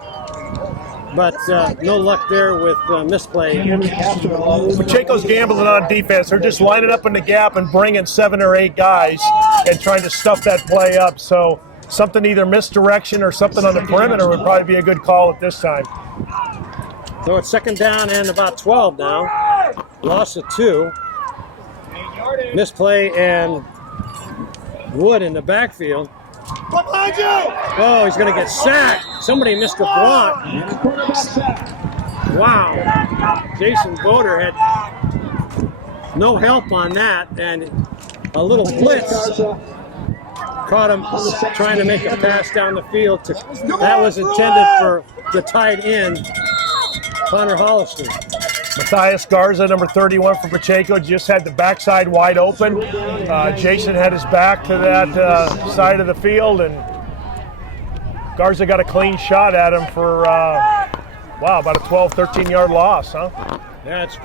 But no luck there with misplay. Pacheco's gambling on defense. They're just lining up in the gap and bringing 7 or 8 guys and trying to stuff that play up. So something either misdirection or something on the perimeter would probably be a good call at this time. So it's second down and about 12 now. Loss of 2. Misplay and Wood in the backfield. Oh, he's going to get sacked. Somebody missed a block. Wow. Jason Boder had no help on that, and a little blitz caught him trying to make a pass down the field. That was intended for the tight end, Connor Hollister. Matthias Garza, number 31 for Pacheco, just had the backside wide open. Jason had his back to that side of the field, and Garza got a clean shot at him for, wow, about a 12, 13-yard loss, huh? Yeah, it's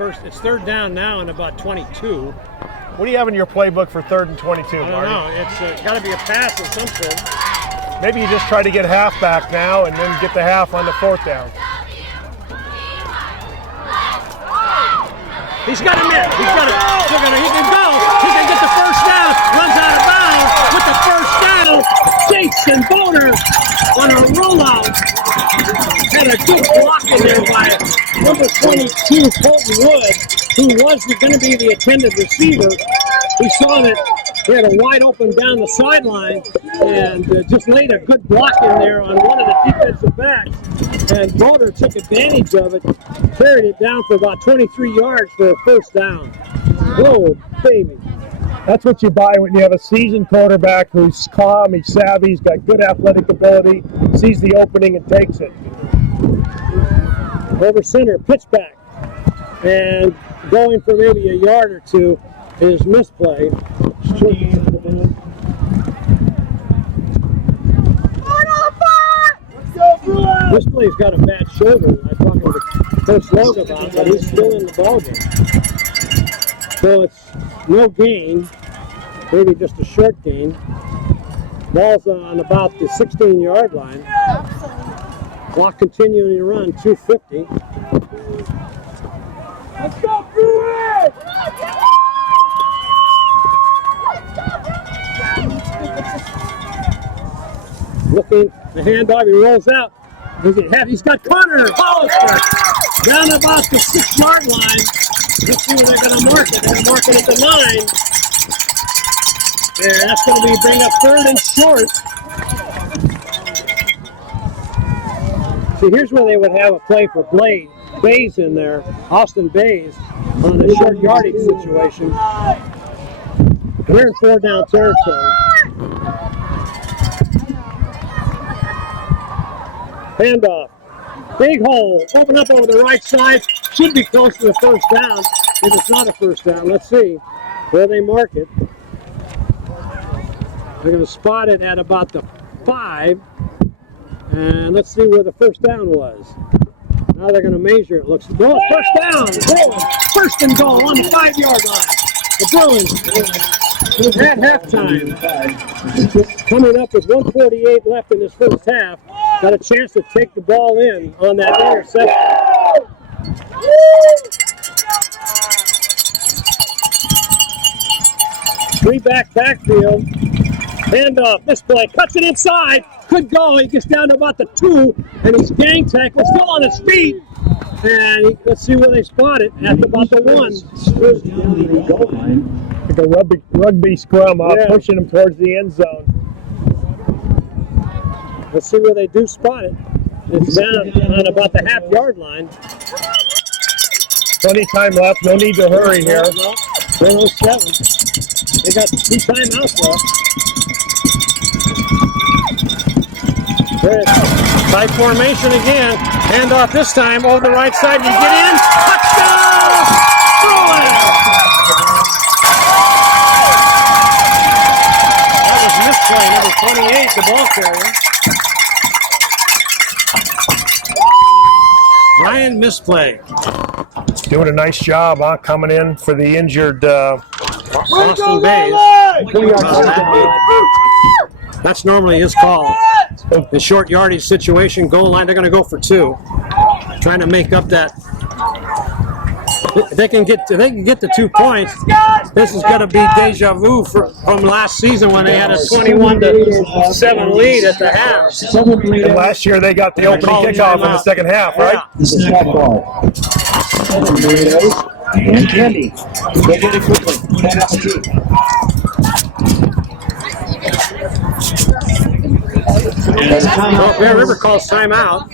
third down now and about 22. What do you have in your playbook for 3rd and 22, I don't know. It's got to be a pass of some sort. Maybe you just try to get half back now and then get the half on the 4th down. He's got him in. He can go. He can get the first down. Runs out of bounds with the first down. Jason Boder on a rollout. Had a good block in there by number 22, Colton Wood, who was going to be the intended receiver. We saw that he had a wide open down the sideline and just laid a good block in there on one of the defensive backs. And Boder took advantage of it, carried it down for about 23 yards for a first down. Whoa, baby. That's what you buy when you have a seasoned quarterback who's calm, he's savvy, he's got good athletic ability, sees the opening and takes it. Over center, pitch back. And going for maybe a yard or two is misplay. This play's got a bad shoulder. I talked to Coach Logue about it, but he's still in the ballgame. So it's no gain, maybe just a short gain. Ball's on about the 16-yard line. Clock continuing to run, 2:50. Let's go, Bruins! Looking, the handoff, he rolls out. He's got Connor Hollister down about the 6-yard line. Let's see where they're going to mark it. They're going to mark it at the 9. Yeah, that's going to be bring up 3rd and short. See, here's where they would have a play for Bays in there, Austin Bays, on a short yardage situation. We're in 4-down territory. Handoff. Big hole. Open up over the right side. Should be close to the first down. If it's not a first down, let's see. where they mark it. They're going to spot it at about the 5. And let's see where the first down was. Now they're going to measure it. Looks no, first down. Bruins, first and goal on the 5-yard line. The Bruins at halftime, coming up with 1:48 left in this first half, got a chance to take the ball in on that interception. Three-back backfield. Handoff, this play, cuts it inside. Good go, he gets down to about the 2, and he's gang tackled, still on his feet. And let's see where they spot it, at about the 1. Like a rugby scrum, pushing him towards the end zone. Let's see where they do spot it. It's down on about the half-yard line. Plenty time left, no need to hurry here. 1:07. They got 2 timeouts left. Tight formation again. Handoff this time over the right side. You get in. Touchdown! Bruins! That was misplay, number 28, the ball carrier. Ryan misplay. Doing a nice job, coming in for the injured Austin Bays. That's normally his call. The short yardage situation, goal line, they're going to go for 2. Trying to make up that. If they can get the 2 points, this is going to be deja vu from last season when they had a 21-7 lead at the half. And last year they got the opening kickoff in the second half, right? The snap ball. 7 Doritos and candy. Go get it quickly. Bear River calls timeout.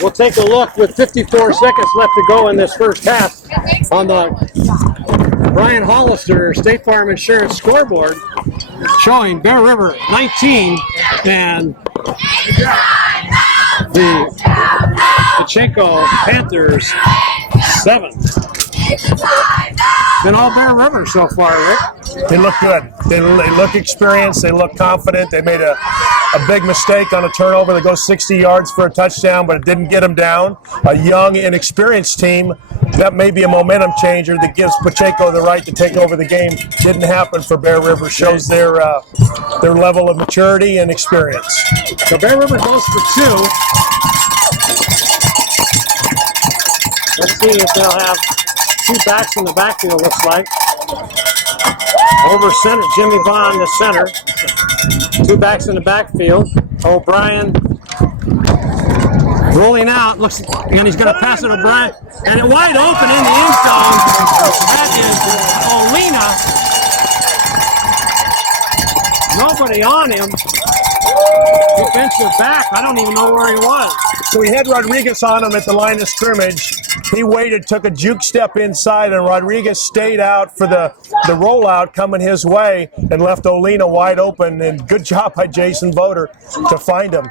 We'll take a look with 54 seconds left to go in this first half on the Brian Hollister State Farm Insurance scoreboard, showing Bear River 19 and the Pacheco Panthers 7. Been all Bear River so far, Rick. They look good. They look experienced. They look confident. They made a big mistake on a turnover that goes 60 yards for a touchdown, but it didn't get them down. A young, inexperienced team, that may be a momentum changer that gives Pacheco the right to take over the game. Didn't happen for Bear River. Shows their level of maturity and experience. So Bear River goes for 2. Let's see if they'll have 2 backs in the backfield, looks like. Over center, Jimmy Vaughn, the center. 2 backs in the backfield. O'Brien rolling out, looks, and he's going to pass it to O'Brien. And it wide open in the end zone. That is Olina. Nobody on him. Defensive back, I don't even know where he was. So he had Rodriguez on him at the line of scrimmage. He waited, took a juke step inside, and Rodriguez stayed out for the rollout coming his way and left Olina wide open. And good job by Jason Voter to find him.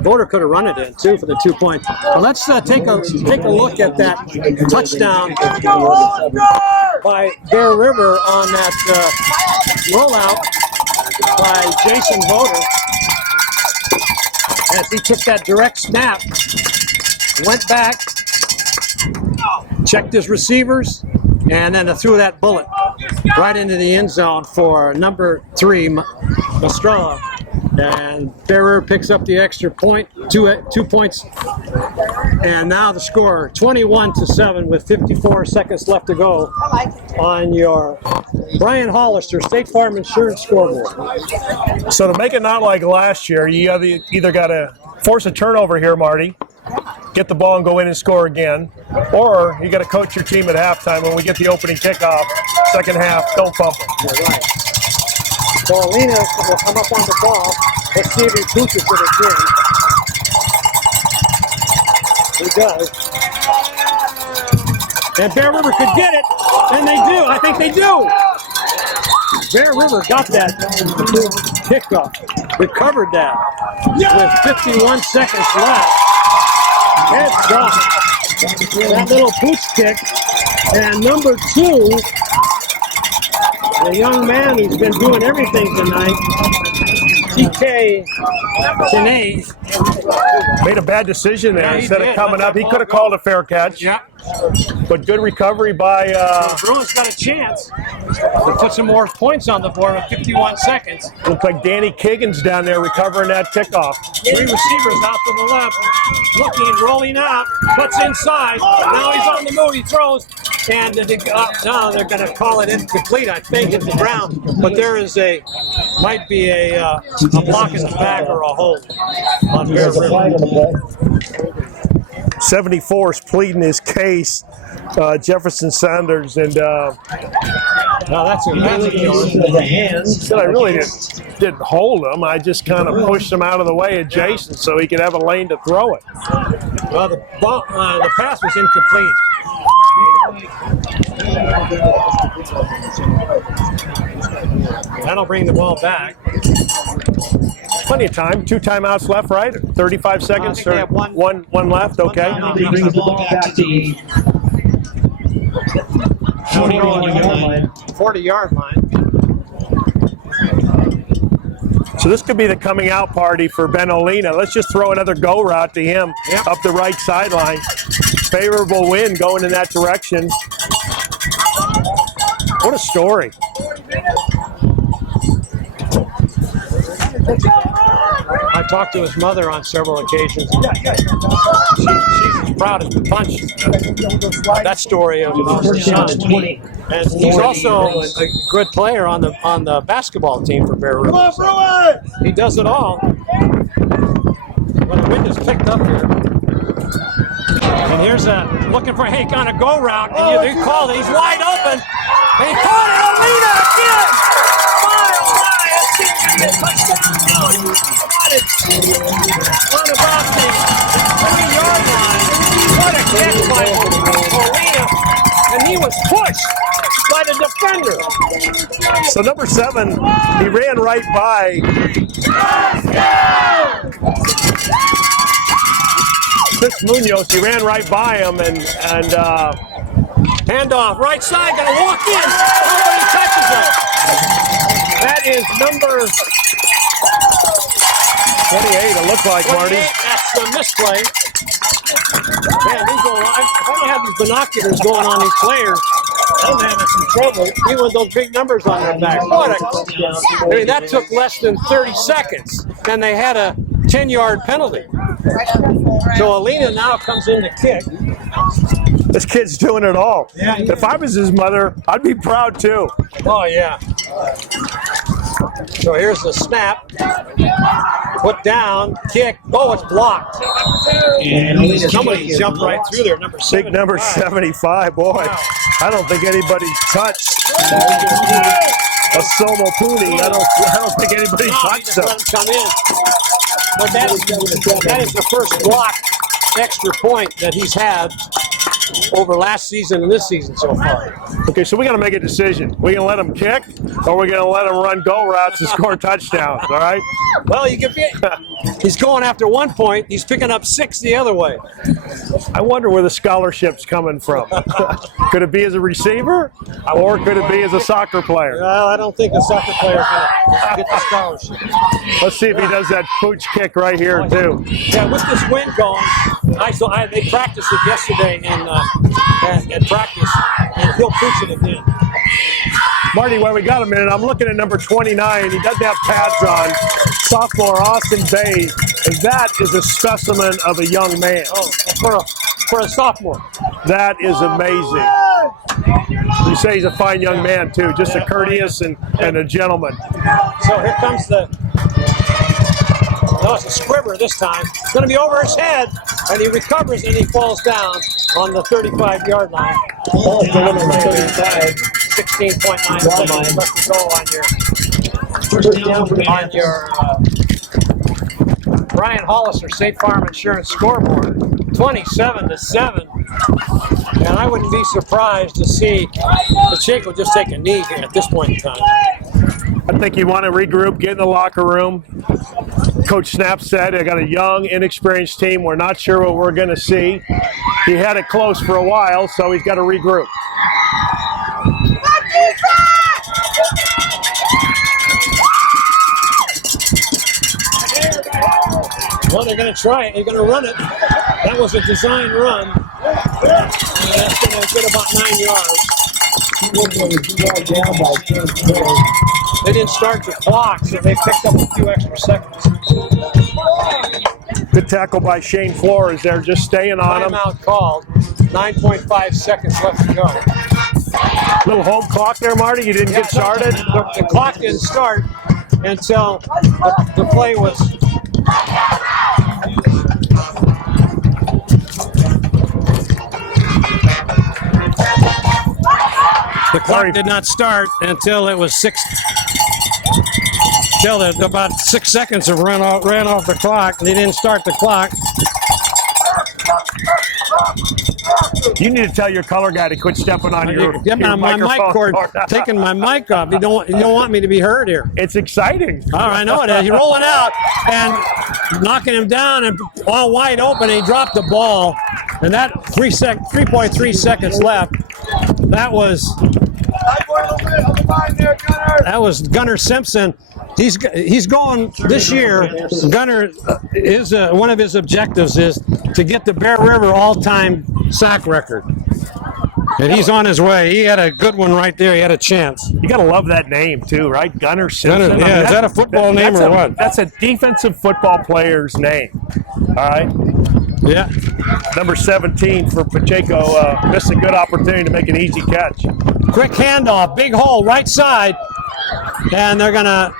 Voter could have run it in too for the 2 points. Well, let's take a look at that touchdown by Bear River on that rollout by Jason Voter. As he took that direct snap, went back, checked his receivers, and then threw that bullet right into the end zone for number 3, Mastrella. And Bear River picks up the extra point, 2 points. And now the score, 21-7 with 54 seconds left to go on your Brian Hollister State Farm Insurance scoreboard. So to make it not like last year, you either got to force a turnover here, Marty, get the ball and go in and score again, or you got to coach your team at halftime when we get the opening kickoff, second half, don't fumble. You're right. So Olina will come up on the ball. Let's see if he pushes it again. He does. And Bear River could get it, and they do. I think they do. Bear River got that kickoff, recovered that with 51 seconds left. Headshot. That little boots kick, and number 2 The young man who's been doing everything tonight, TK Tanae. Made a bad decision there. Yeah, he Instead did. of coming Let up, he that could have ball called a fair catch. Yeah. But good recovery by Bruins got a chance to put some more points on the board with 51 seconds. looks like Danny Kiggins down there recovering that kickoff. 3 receivers out to the left, looking, rolling out, puts inside. Now he's on the move, he throws, and now they're going to call it incomplete, I think, at the ground. But there is might be a block in the back or a hold on Bear There's a flag on the River. play. 74 is pleading his case, Jefferson Sanders, and Now that's a With the hands. said I really didn't hold him. I just kind of pushed him out of the way adjacent so he could have a lane to throw it. Well, the pass was incomplete. That'll bring the ball back. Plenty of time. 2 timeouts left, right? 35 seconds. I think they have one left. Okay. He brings the ball back to the 40-yard line. 40-yard line. So this could be the coming out party for Benolina. Let's just throw another go route to him up the right sideline. Favorable wind going in that direction. What a story. I talked to his mother on several occasions. She's proud as a punch. That story of her son. And he's also a good player on the basketball team for Bear River. So he does it all. When the wind is picked up here. And here's looking for Hank on a go route. And they called it. He's wide open. And he caught it. Alina again. Touchdown. Got it. On about the 3-yard line. What a catch by Alina. And he was pushed by the defender. So number 7, he ran right by. Chris Munoz, he ran right by him and handoff, right side, gonna walk in. Nobody touches him. That is number 28, it looked like, 28. Marty. That's the misplay. Man, if I don't have these binoculars going on these players, I'm having some trouble, even with those big numbers on their back. I mean, that took less than 30 seconds, and they had a 10-yard penalty. So Alina now comes in to kick. This kid's doing it all. Yeah, he If I was his mother, I'd be proud too. Oh, yeah. So here's the snap. Put down, kick. Oh, it's blocked. And Somebody jumped right through there. Number 75. Big number 75, boy. Wow. I don't think anybody's touched a Somo Pooney. I don't think anybody No, he touched just him. let him come in. But that is the first block extra point that he's had over last season and this season so far. Okay, so we got to make a decision. We gonna let him kick, or we gonna let him run go routes and score touchdowns? All right. Well, he's going after 1 point. He's picking up 6 the other way. I wonder where the scholarship's coming from. Could it be as a receiver, or could it be as a soccer player? Well, I don't think a soccer player can get the scholarship. Let's see if he does that pooch kick right here too. Yeah, with this wind going, they practiced it yesterday at practice, and he'll push it again. Marty, while we got a minute, I'm looking at number 29. He doesn't have pads on. Sophomore Austin Bay, and that is a specimen of a young man. Oh, for a sophomore. That is amazing. You say he's a fine young man too, just a courteous and a gentleman. So here comes no, it's a squibber this time. It's going to be over his head, and he recovers, and he falls down on the 35-yard line. ball is down on the 35. 16.9 seconds left to go First down for the on Panthers. your Brian Hollister State Farm Insurance scoreboard, 27-7. And I wouldn't be surprised to see Pacheco just take a knee here at this point in time. I think you want to regroup, get in the locker room. Coach Snap said, I got a young, inexperienced team. We're not sure what we're going to see. He had it close for a while, so he's got to regroup. Well, they're going to try it. They're going to run it. That was a design run. And that's going to get about 9 yards. They didn't start the clock, so they picked up a few extra seconds. Good tackle by Shane Flores there, just staying on him. Timeout called. 9.5 seconds left to go. Little home clock there, Marty. You didn't get started. The clock didn't start until the play was. The clock did not start until it was about 6 seconds have ran off the clock. They didn't start the clock. You need to tell your color guy to quit stepping on your my mic microphone cord, taking my mic off. You don't want me to be heard here. It's exciting. Oh, I know it is. He's rolling out and knocking him down and all wide open. And he dropped the ball, and that 3.3 seconds left. That was Gunnar Simpson. He's going this year. Gunnar is one of his objectives is to get the Bear River all-time sack record, and he's on his way. He had a good one right there. He had a chance. You gotta love that name too, right? Gunnar Simpson. Gunnar, yeah, is that a football name or what? That's a defensive football player's name. All right. Yeah. Number 17 for Pacheco missed a good opportunity to make an easy catch. Quick handoff, big hole, right side. And they're going to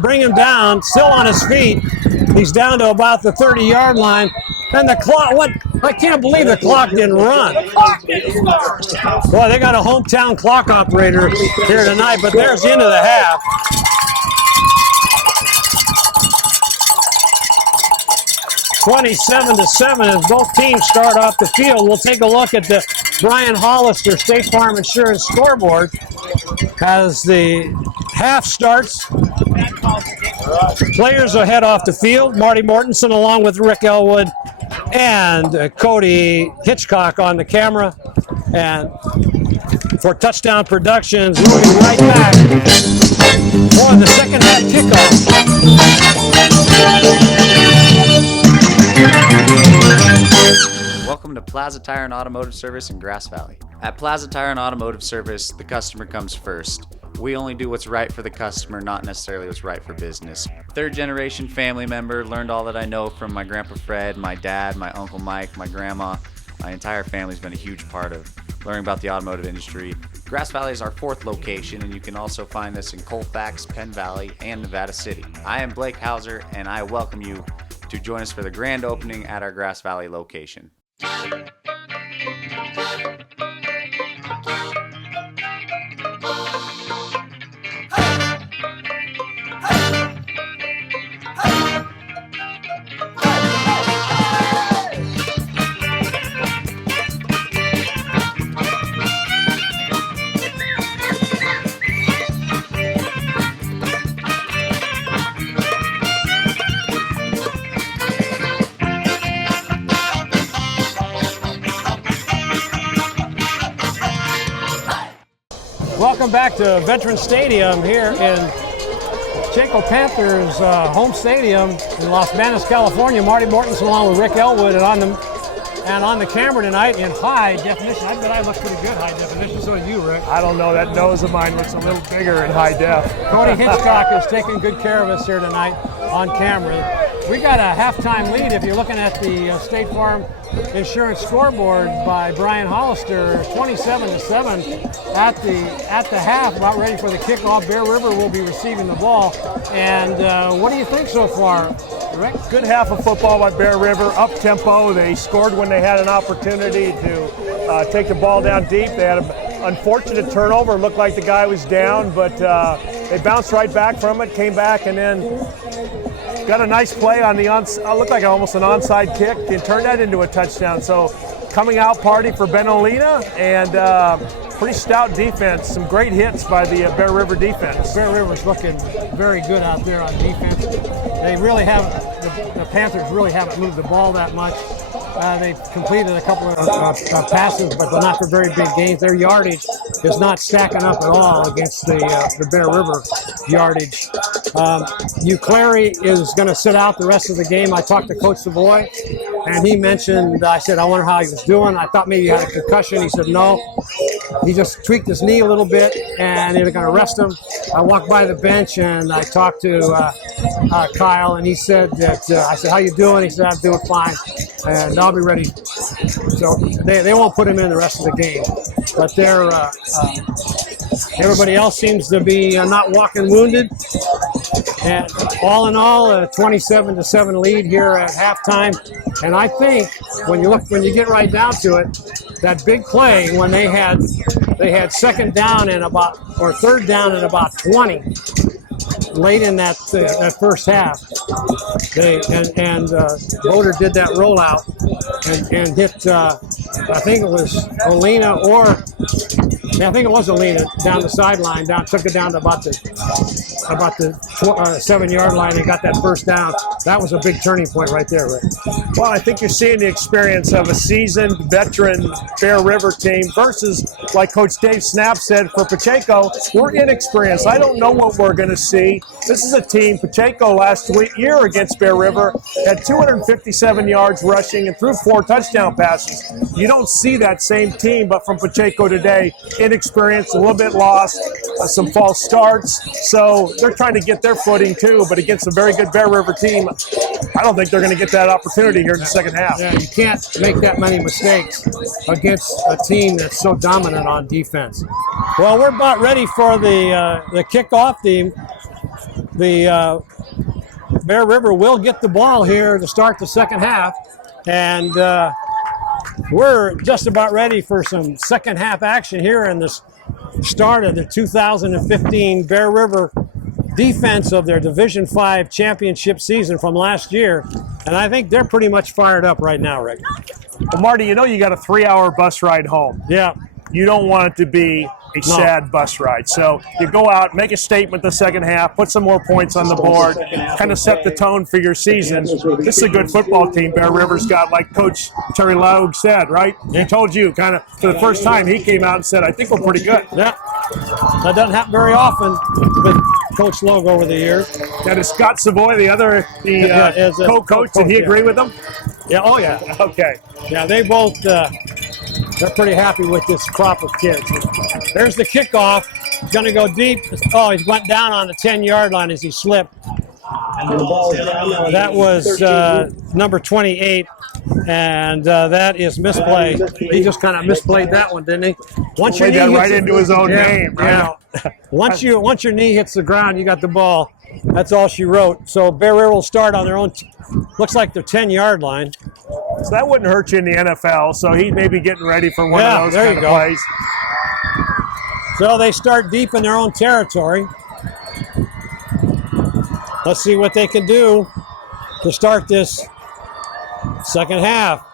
bring him down, still on his feet. He's down to about the 30-yard line. And the clock, I can't believe the clock didn't run. Boy, they got a hometown clock operator here tonight, but there's the end of the half. (27-7) as both teams start off the field. We'll take a look at the Brian Hollister State Farm Insurance scoreboard as the half starts. Players will head off the field. Marty Mortensen along with Rick Elwood and Cody Hitchcock on the camera. And for Touchdown Productions, we'll be right back for the second half kickoff. Welcome to Plaza Tire and Automotive Service in Grass Valley. At Plaza Tire and Automotive Service, the customer comes first. We only do what's right for the customer, not necessarily what's right for business. Third generation family member, learned all that I know from my Grandpa Fred, my dad, my Uncle Mike, my grandma. My entire family's been a huge part of learning about the automotive industry. Grass Valley is our 4th location, and you can also find us in Colfax, Penn Valley, and Nevada City. I am Blake Hauser, and I welcome you to join us for the grand opening at our Grass Valley location. Welcome back to Veterans Stadium here in Pacheco Panthers home stadium in Los Banos, California. Marty Mortensen along with Rick Elwood, and on the camera tonight in high definition. I bet I look pretty good high definition. So do you, Rick. I don't know. That nose of mine looks a little bigger in high def. Cody Hitchcock is taking good care of us here tonight on camera. We got a halftime lead if you're looking at the State Farm Insurance scoreboard by Brian Hollister, 27-7 at the half, about ready for the kickoff. Bear River will be receiving the ball. And what do you think so far, Rick? Good half of football by Bear River, up tempo. They scored when they had an opportunity to take the ball down deep. They had an unfortunate turnover. It looked like the guy was down, but they bounced right back from it, came back, and then got a nice play on the looked like almost an onside kick and turned that into a touchdown. So coming out party for Benolina, and pretty stout defense. Some great hits by the Bear River defense. Bear River's looking very good out there on defense. They really haven't, the Panthers really haven't moved the ball that much. They've completed a couple of passes, but they're not for very big gains. Their yardage is not stacking up at all against the Bear River yardage. Clary is going to sit out the rest of the game. I talked to Coach Savoy, and he mentioned, I said, I wonder how he was doing. I thought maybe he had a concussion. He said, no. He just tweaked his knee a little bit, and they're going to rest him. I walked by the bench, and I talked to Kyle, and he said that, I said, how you doing? He said, I'm doing fine, and I'll be ready. So they won't put him in the rest of the game. But everybody else seems to be not walking wounded. And all in all, a 27-7 lead here at halftime. And I think when you get right down to it, that big play when they had third down in about 20 late in that first half. Boulder did that rollout and hit. I think it was Olina down the sideline. Took it down to about the 7-yard line and got that first down. That was a big turning point right there, Rick. Well, I think you're seeing the experience of a seasoned veteran Bear River team versus, like Coach Dave Snap said, for Pacheco, we're inexperienced. I don't know what we're going to see. This is a team, Pacheco last year against Bear River had 257 yards rushing and threw 4 touchdown passes. You don't see that same team, but from Pacheco today, inexperienced, a little bit lost, some false starts. So they're trying to get their footing too, but against a very good Bear River team, I don't think they're going to get that opportunity here in the second half. Yeah, you can't make that many mistakes against a team that's so dominant on defense. Well, we're about ready for the kickoff. The Bear River will get the ball here to start the second half, and we're just about ready for some second half action here in this start of the 2015 Bear River defense of their Division 5 championship season from last year, and I think they're pretty much fired up right now, Rick. Well, Marty, you know you got a 3-hour bus ride home. Yeah. You don't want it to be a sad bus ride. So you go out, make a statement the second half, put some more points on the board, kind of set the tone for your season. This is a good football team Bear River's got, like Coach Terry Laug said, right? He told you kind of for the first time he came out and said, I think we're pretty good. Yeah. That doesn't happen very often with Coach Laug over the years. That is Scott Savoy, the co-coach. Did he agree with them? Yeah, oh yeah. Okay. Yeah, they both, they're pretty happy with this crop of kids. There's the kickoff. He's going to go deep. Oh, he went down on the 10-yard line as he slipped. That was number 28, and that is misplay. He just kind of misplayed that one, didn't he? Once your knee got right into his own name. Right? Yeah. Once your knee hits the ground, you got the ball. That's all she wrote. So Bear River will start on their own, looks like their 10-yard line. So that wouldn't hurt you in the NFL. So he may be getting ready for one of those kind of plays. So they start deep in their own territory. Let's see what they can do to start this second half.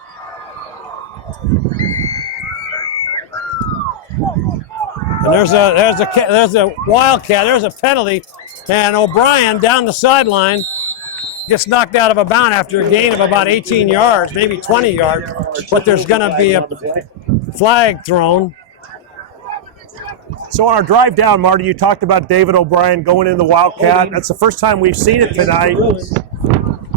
And there's a wildcat. There's a penalty, and O'Brien down the sideline gets knocked out of a bound after a gain of about 18 yards, maybe 20 yards. But there's going to be a flag thrown. So on our drive down, Marty, you talked about David O'Brien going in the Wildcat. That's the first time we've seen it tonight.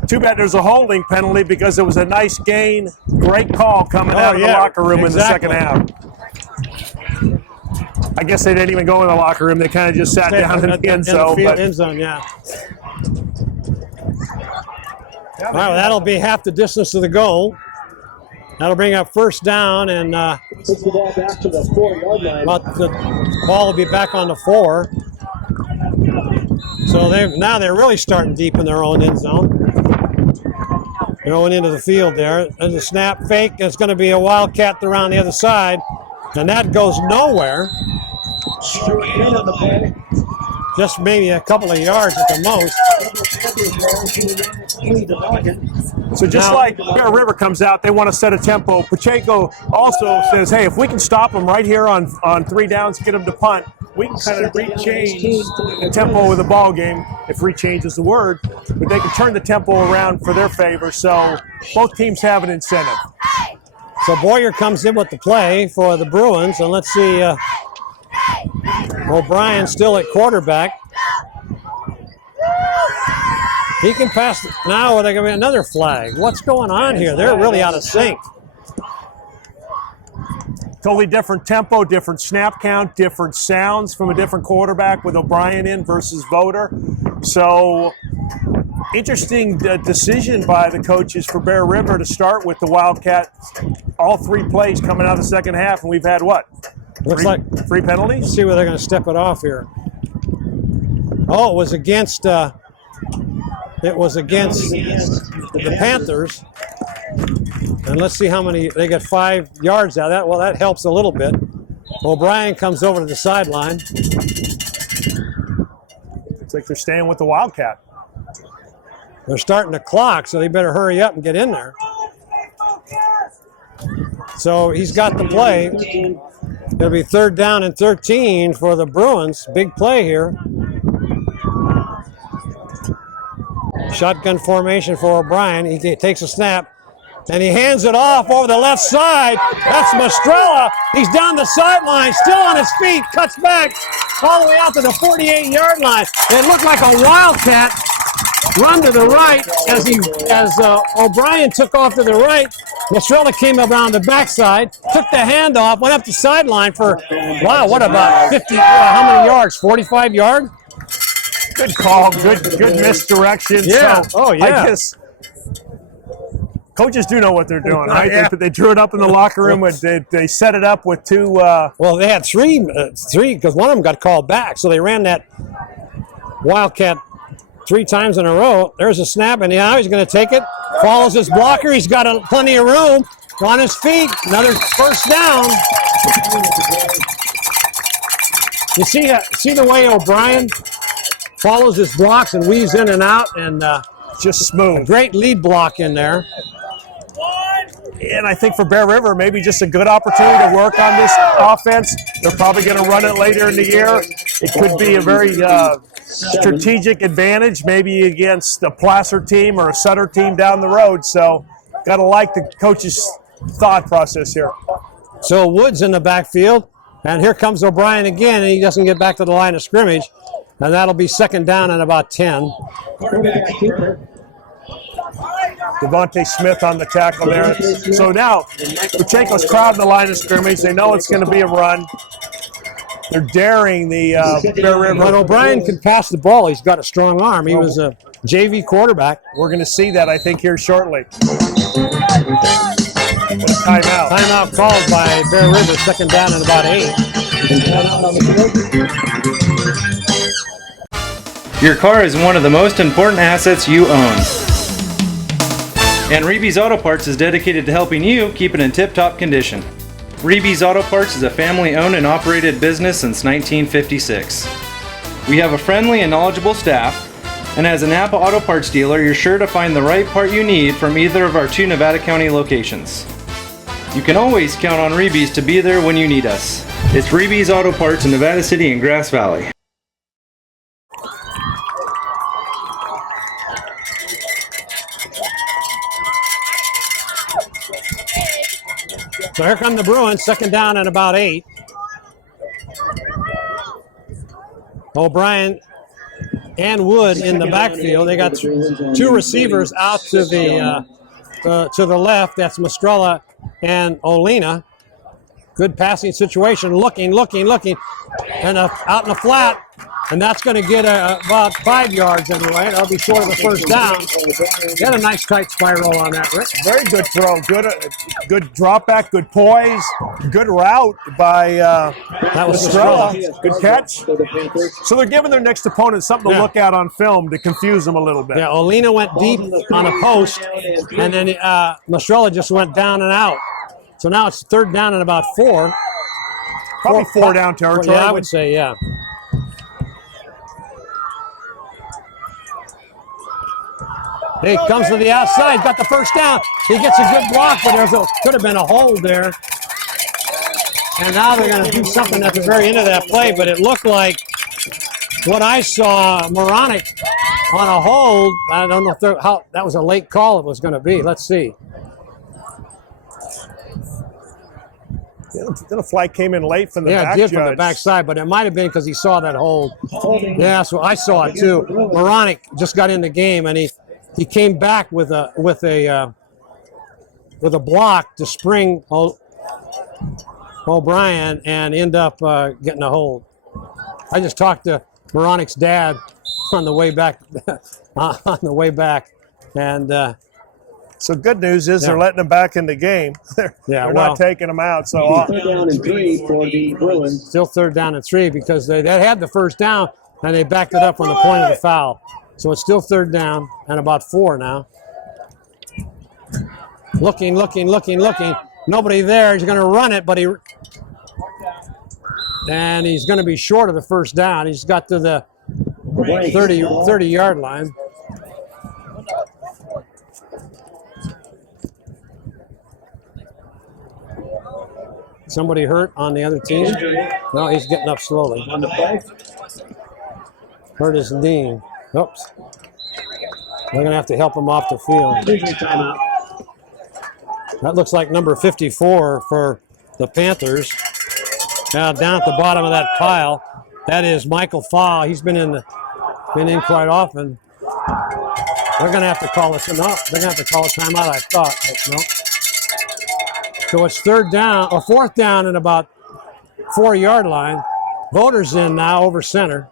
Too bad there's a holding penalty because it was a nice gain. Great call coming out of the locker room in the second half. I guess they didn't even go in the locker room. They kind of just sat down in the end zone. End zone, yeah. All right, well, that'll be half the distance to the goal. That'll bring up first down, and puts the ball back to the 4-yard line. But the ball will be back on the 4. So now they're really starting deep in their own end zone. They're going into the field there. There's a snap fake. It's going to be a wildcat around the other side, and that goes nowhere. Just maybe a couple of yards at the most. So just like Bear River comes out, they want to set a tempo. Pacheco also says, hey, if we can stop them right here on 3 downs, get them to punt, we can kind of rechange the tempo of the ball game, if rechange is the word, but they can turn the tempo around for their favor, so both teams have an incentive. So Boyer comes in with the play for the Bruins, and let's see, O'Brien still at quarterback. He can pass. Now are they going to be another flag? What's going on here? They're really out of sync. Totally different tempo, different snap count, different sounds from a different quarterback with O'Brien in versus Voter. So interesting decision by the coaches for Bear River to start with the Wildcats. All 3 plays coming out of the second half, and we've had what? Looks like 3 penalties? Let's see where they're going to step it off here. Oh, it was against the Panthers. And let's see how many, they got 5 yards out of that. Well, that helps a little bit. O'Brien comes over to the sideline. Looks like they're staying with the Wildcat. They're starting the clock, so they better hurry up and get in there. So he's got the play. It'll be 3rd down and 13 for the Bruins. Big play here. Shotgun formation for O'Brien. He takes a snap, and he hands it off over the left side. That's Mastrella. He's down the sideline, still on his feet, cuts back all the way out to the 48-yard line. It looked like a Wildcat run to the right as O'Brien took off to the right. Mastrella came around the backside, took the handoff, went up the sideline for, wow, what about 50, how many yards, 45 yards? Good call, good misdirection. Yeah. So Oh, yeah. I guess coaches do know what they're doing, right? Yeah. They drew it up in the locker room. They set it up with 2. Well, they had three because one of them got called back, so they ran that Wildcat 3 times in a row. There's a snap, and now he's going to take it. Follows his blocker. He's got plenty of room on his feet. Another first down. You see the way O'Brien follows his blocks and weaves in and out, and just smooth. A great lead block in there. And I think for Bear River, maybe just a good opportunity to work on this offense. They're probably going to run it later in the year. It could be a very strategic advantage, maybe against a Placer team or a Sutter team down the road. So got to like the coach's thought process here. So Woods in the backfield, and here comes O'Brien again, and he doesn't get back to the line of scrimmage. And that'll be 2nd down and about 10. Devontae Smith on the tackle there. So now, Pacheco's crowding the line of scrimmage. They know it's going to be a run. They're daring the Bear River. But O'Brien can pass the ball. He's got a strong arm. He was a JV quarterback. We're going to see that, I think, here shortly. Timeout. Timeout called by Bear River, 2nd down and about 8. Your car is one of the most important assets you own. And Reeby's Auto Parts is dedicated to helping you keep it in tip-top condition. Reeby's Auto Parts is a family-owned and operated business since 1956. We have a friendly and knowledgeable staff, and as a Napa Auto Parts dealer, you're sure to find the right part you need from either of our 2 Nevada County locations. You can always count on Reeby's to be there when you need us. It's Reeby's Auto Parts in Nevada City and Grass Valley. So here come the Bruins, 2nd down and about 8. O'Brien and Wood in the backfield. They got 2 receivers out to the left. That's Mastrella and Olina. Good passing situation. Looking. And out in the flat. And that's going to get about 5 yards anyway. That'll be short of the first down. They had a nice tight spiral on that, Rick. Very good throw. Good drop back, good poise, good route by that was Estrella. Good catch. So they're giving their next opponent something to look at on film to confuse them a little bit. Yeah, Olina went deep on a post, and then Mastrella just went down and out. So now it's 3rd down and about 4. Probably 4 down territory. Yeah, I would say, yeah. He comes to the outside, got the first down. He gets a good block, but could have been a hold there. And now they're going to do something at the very end of that play, but it looked like what I saw, Moronic on a hold. I don't know if how that was a late call it was going to be. Let's see. The flag came in late from the back Yeah, it did judge. from the backside, but it might have been because he saw that hold. Yeah, so I saw it too. Moronic just got in the game, and he came back with a block to spring O'Brien and end up getting a hold. I just talked to Moronic's dad on the way back, and so good news is they're letting him back in the game. They're not taking him out. So third down and 3 for the Bruins. Still 3rd down and 3 because they had the first down and they backed it up on the point of the foul. So it's still 3rd down and about 4 now. Looking. Nobody there. He's going to run it, but he's going to be short of the first down. He's got to the 30-yard line. Somebody hurt on the other team? No, he's getting up slowly. Hurt his knee. Oops. They're going to have to help him off the field. That looks like number 54 for the Panthers. Now down at the bottom of that pile, that is Michael Faw. He's been in quite often. They're going to have to call us. No, they're going to have to call a timeout, I thought, but no. So it's 4th down and about 4-yard line. Voters in now over center.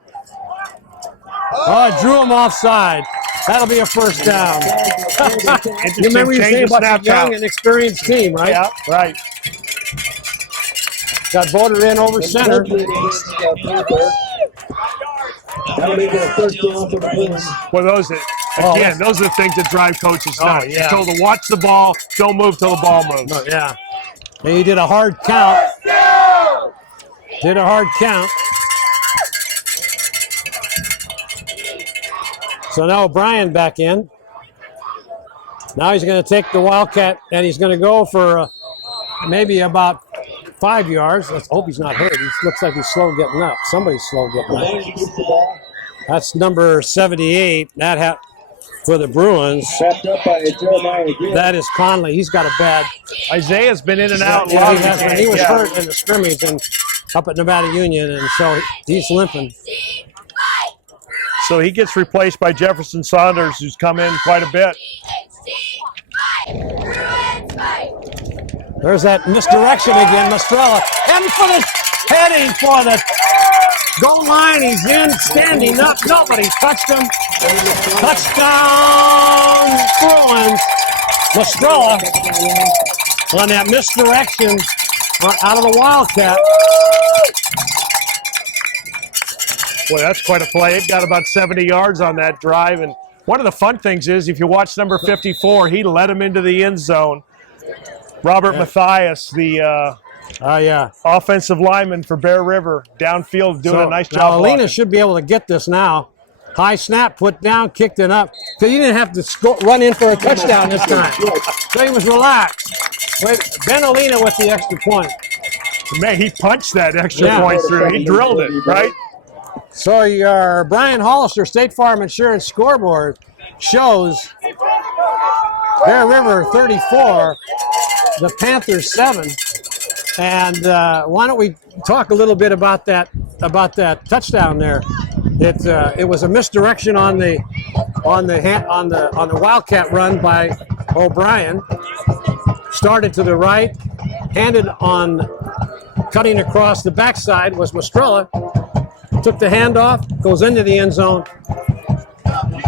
Oh, drew him offside. That'll be a first down. You remember you saying about the young and experienced team, right? Yeah, right. Got Voter in over center. That'll make it a first down for the Bruins. Well, those are the things that drive coaches nuts. Yeah. You're told to watch the ball, don't move till the ball moves. Oh, yeah. And he did a hard count. So now O'Brien back in. Now he's going to take the Wildcat, and he's going to go for maybe about 5 yards. Let's hope he's not hurt. He looks like he's slow getting up. Somebody's slow getting up. That's number 78. That for the Bruins. Wrapped up by Jeremiah again. That is Conley. He's got a bad. Isaiah's been in and out. Yeah, he has been. He was hurt in the scrimmage and up at Nevada Union, and so he's limping. So he gets replaced by Jefferson Saunders, who's come in quite a bit. There's that misdirection again. Mastrella heading for the goal line. He's in, standing up. Nobody's touched him. Touchdown, Bruins. Mastrella on that misdirection out of the Wildcat. Boy, that's quite a play. It got about 70 yards on that drive. And one of the fun things is, if you watch number 54, he led him into the end zone. Robert Mathias, the offensive lineman for Bear River, downfield doing a nice job. Now, Alina should be able to get this now. High snap, put down, kicked it up. So he didn't have to run in for a touchdown this time. So he was relaxed. Ben Alina with the extra point. Man, he punched that extra point through. He drilled it, right? So your Brian Hollister State Farm Insurance scoreboard shows Bear River 34, the Panthers 7. And why don't we talk a little bit about that touchdown there? It was a misdirection on the Wildcat run by O'Brien. Started to the right, handed on, cutting across the backside was Mastrella. Took the handoff, goes into the end zone,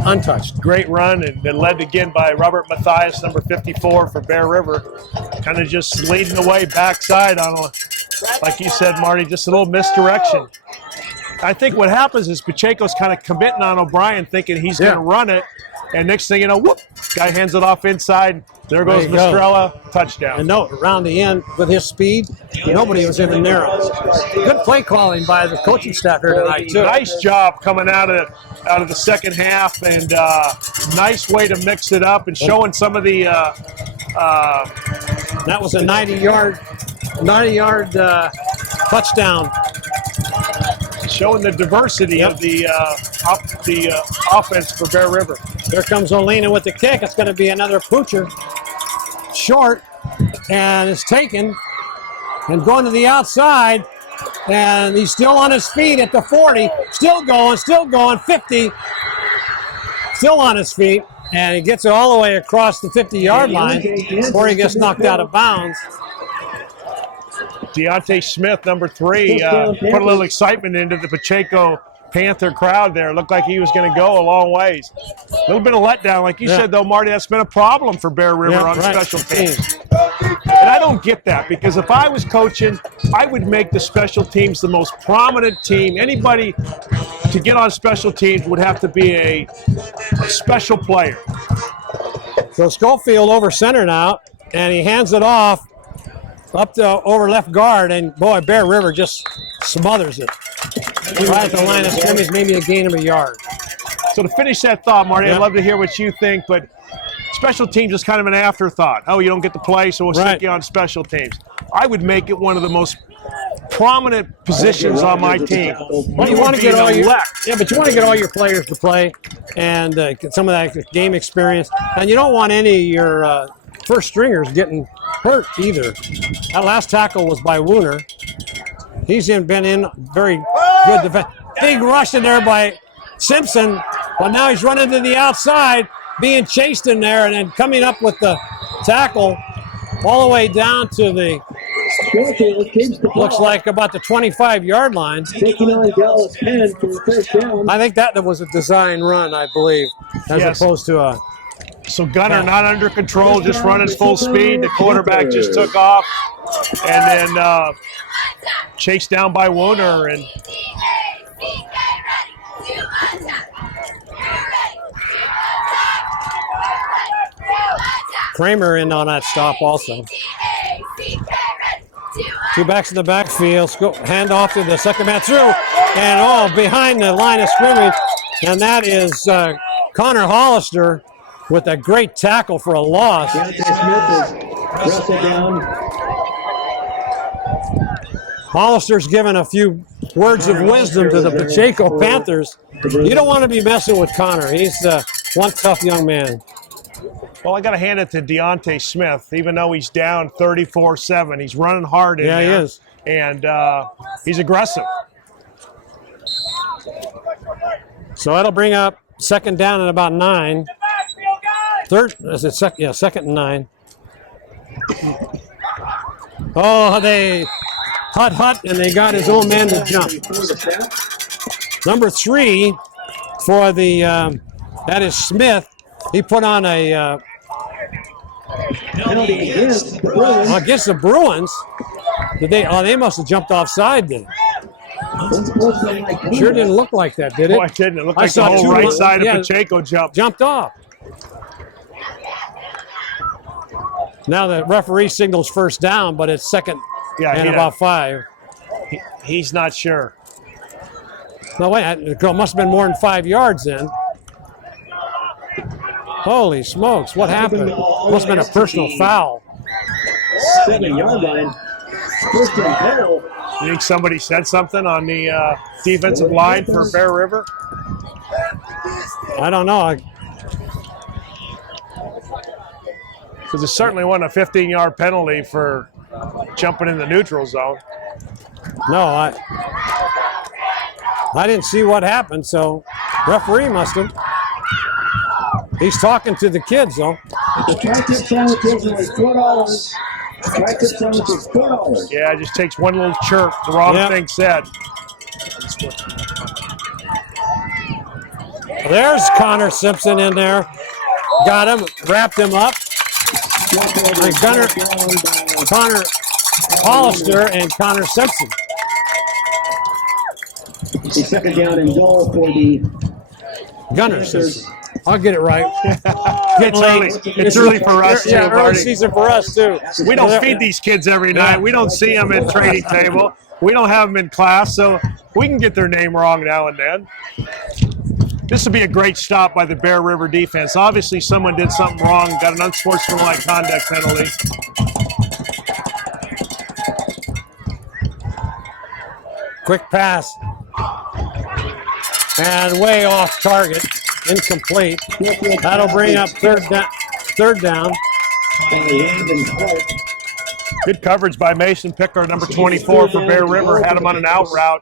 untouched. Great run, and led again by Robert Mathias, number 54 for Bear River. Kind of just leading the way backside on, like you said, Marty, just a little misdirection. I think what happens is Pacheco's kind of committing on O'Brien, thinking he's going to run it, and next thing you know, whoop, guy hands it off inside. There goes Mastrella, touchdown. And no, around the end with his speed, nobody was even near him. Good play calling by the coaching staff here tonight too. Nice job coming out of the second half, and nice way to mix it up and showing some of the. That was a 90-yard 90-yard touchdown. Showing the diversity of the offense for Bear River. There comes Olena with the kick. It's going to be another poocher. Short, and it's taken. And going to the outside. And he's still on his feet at the 40. Still going, 50. Still on his feet. And he gets it all the way across the 50-yard line before he gets knocked out of bounds. Deontay Smith, number 3, put a little excitement into the Pacheco Panther crowd there. Looked like he was going to go a long ways. A little bit of letdown. Like you said, though, Marty, that's been a problem for Bear River on special teams. And I don't get that, because if I was coaching, I would make the special teams the most prominent team. Anybody to get on special teams would have to be a special player. So Schofield over center now, and he hands it off up to over left guard, and boy, Bear River just smothers it. Right at the line of scrimmage, maybe a gain of a yard. So to finish that thought, Marty, I'd love to hear what you think, but special teams is kind of an afterthought. Oh, you don't get to play, so we'll stick you on special teams. I would make it one of the most prominent positions on my team. Well, you want to get all but you want to get all your players to play and get some of that game experience. And you don't want any of your first stringers getting hurt either. That last tackle was by Wooner. He's been in very good defense. Big rush in there by Simpson, but now he's running to the outside, being chased in there, and then coming up with the tackle all the way down to the, looks like about the 25-yard line. Taking on Dallas Penn for first down. I think that was a design run, I believe, as opposed to a... So Gunner not under control, just running full speed. The quarterback just took off, and then chased down by Wooner. And Kramer in on that stop also. 2 backs in the backfield. Hand off to the second man through, and behind the line of scrimmage. And that is Connor Hollister with a great tackle for a loss. Hollister's given a few words of wisdom to the Pacheco Panthers. You don't want to be messing with Connor. He's one tough young man. Well, I got to hand it to Deontay Smith. Even though he's down 34-7, he's running hard in there. Yeah, he is. And he's aggressive. So that'll bring up second down at about 9. Second and 9. Oh, they hut, and they got his own man to jump. Number 3 for the, that is Smith. He put on a penalty against the Bruins. They must have jumped offside then. Sure didn't look like that, did it? Boy, it didn't. It looked like the whole right side of Pacheco jumped off. Now the referee signals first down, but it's second and about 5. He's not sure. No, wait, it must have been more than 5 yards then. Holy smokes, what happened? Must have been a personal foul. 7-yard line. First and goal. You think somebody said something on the defensive line for Bear River? I don't know. Because it certainly wasn't a 15-yard penalty for jumping in the neutral zone. No, I didn't see what happened, so referee must have. He's talking to the kids, though. The practice sandwiches are $4. Practice sandwiches $4. Yeah, it just takes one little chirp, the wrong thing said. There's Connor Simpson in there. Got him, wrapped him up. Connor Hollister and Connor Simpson. The second down and goal for the Gunner Simpson. I'll get it right. It's early for us, too, early season for us, too. We don't feed these kids every night. We don't see them at training table. We don't have them in class, so we can get their name wrong now and then. This would be a great stop by the Bear River defense. Obviously, someone did something wrong, got an unsportsmanlike conduct penalty. Quick pass. And way off target. Incomplete. That'll bring up third down. Good coverage by Mason Pickler, number 24 for Bear River. Had him on an out route.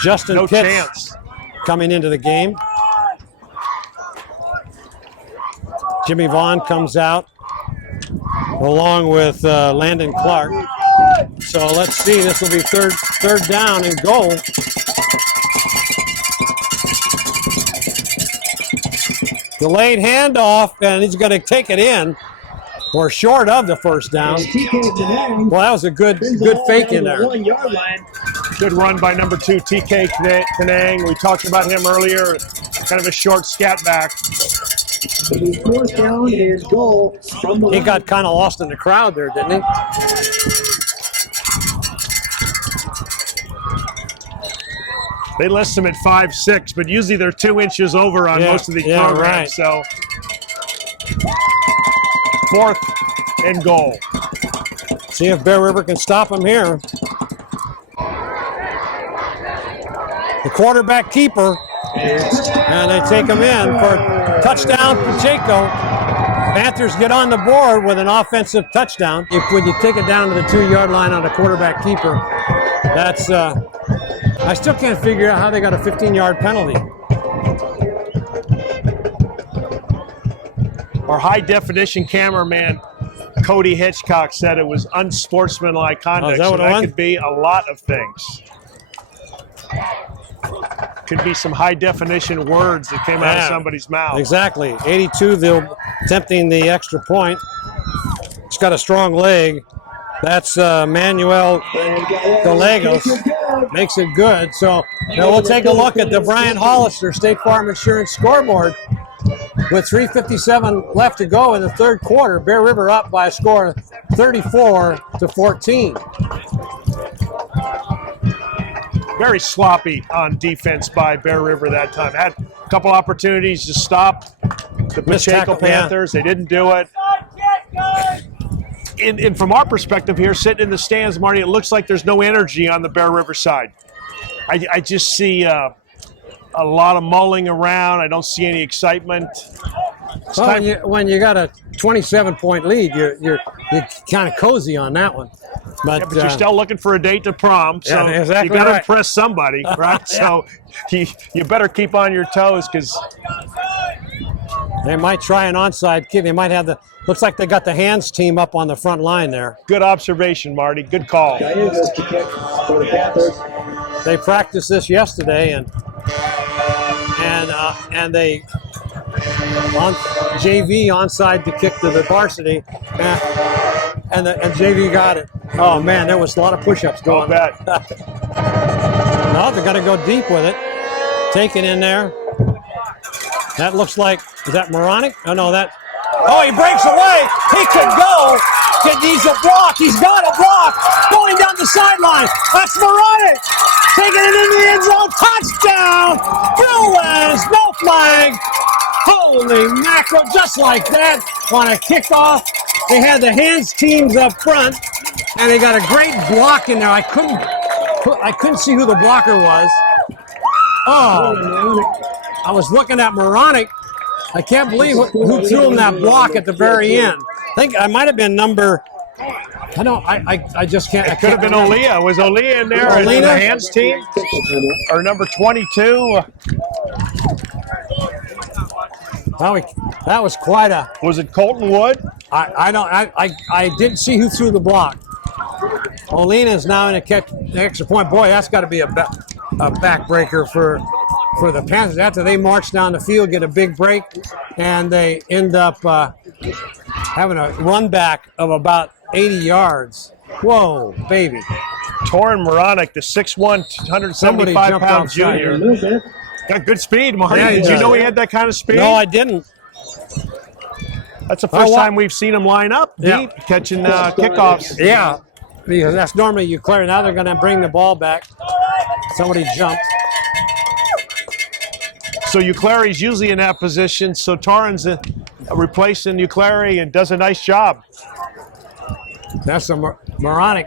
Justin No Pitts chance. coming into the game. Jimmy Vaughn comes out along with Landon Clark. So let's see, this will be third down and goal. Delayed handoff, and he's going to take it in. Or short of the first down. Well, that was a good fake in there. Good run by number 2, TK Kanang. We talked about him earlier. Kind of a short scat back. Fourth down and goal from the He got kind of lost in the crowd there, didn't he? They list him at 5'6", but usually they're 2 inches over on most of these programs. Right. So, 4th and goal. See if Bear River can stop him here. The quarterback keeper, and they take him in for touchdown Pacheco. Panthers get on the board with an offensive touchdown. When you take it down to the 2-yard line on a quarterback keeper, that's I still can't figure out how they got a 15-yard penalty. Our high-definition cameraman, Cody Hitchcock, said it was unsportsmanlike conduct. that So what it that was? could be a lot of things. Could be some high-definition words that came out of somebody's mouth. Exactly. 82, they'll attempting the extra point. He's got a strong leg. That's Manuel Gallegos. Makes it good. So now we'll take a look at the Brian Hollister State Farm Insurance scoreboard. With 3:57 left to go in the third quarter, Bear River up by a score of 34-14. Very sloppy on defense by Bear River that time. Had a couple opportunities to stop the Pacheco Panthers. They didn't do it. And from our perspective here, sitting in the stands, Marty, it looks like there's no energy on the Bear River side. I just see a lot of mulling around. I don't see any excitement. Well, when you got a 27-point lead, you're kind of cozy on that one. But you're still looking for a date to prom, so exactly you got to right. impress somebody, right? So you better keep on your toes because they might try an onside kick. They might have looks like they got the hands team up on the front line there. Good observation, Marty. Good call. They practiced this yesterday, and they on JV onside to kick to the varsity, and JV got it. Oh man, there was a lot of push-ups going. I'll bet. No, they're gonna go deep with it. Take it in there. That looks like, is that Moronic? Oh no, oh, he breaks away. He could go. He needs a block. He's got a block. Going down the sideline. That's Moronic. Taking it into the end zone. Touchdown. Bruins. No flag. Holy mackerel. Just like that. On a kickoff. They had the hands teams up front. And they got a great block in there. I couldn't see who the blocker was. Oh. I was looking at Moronic. I can't believe who threw him that block at the very end. I think I might have been number. I just can't. It could have been Olia. Was Olia in there in the hands team? Or number 22? That was quite a. Was it Colton Wood? I didn't see who threw the block. Olina is now in a catch the extra point. Boy, that's got to be a backbreaker for the Panthers. After they march down the field, get a big break, and they end up having a run back of about 80 yards. Whoa, baby. Torin Moronic, the 6'1", 175-pound junior. Got good speed, Marty. Yeah, Did you know he had that kind of speed? No, I didn't. That's the first time we've seen him line up deep, catching kickoffs. Yeah, because that's normally you clear. Now they're going to bring the ball back. Somebody jumped. So Uclari's usually in that position. So Torrin's replacing Uclari and does a nice job. That's a moronic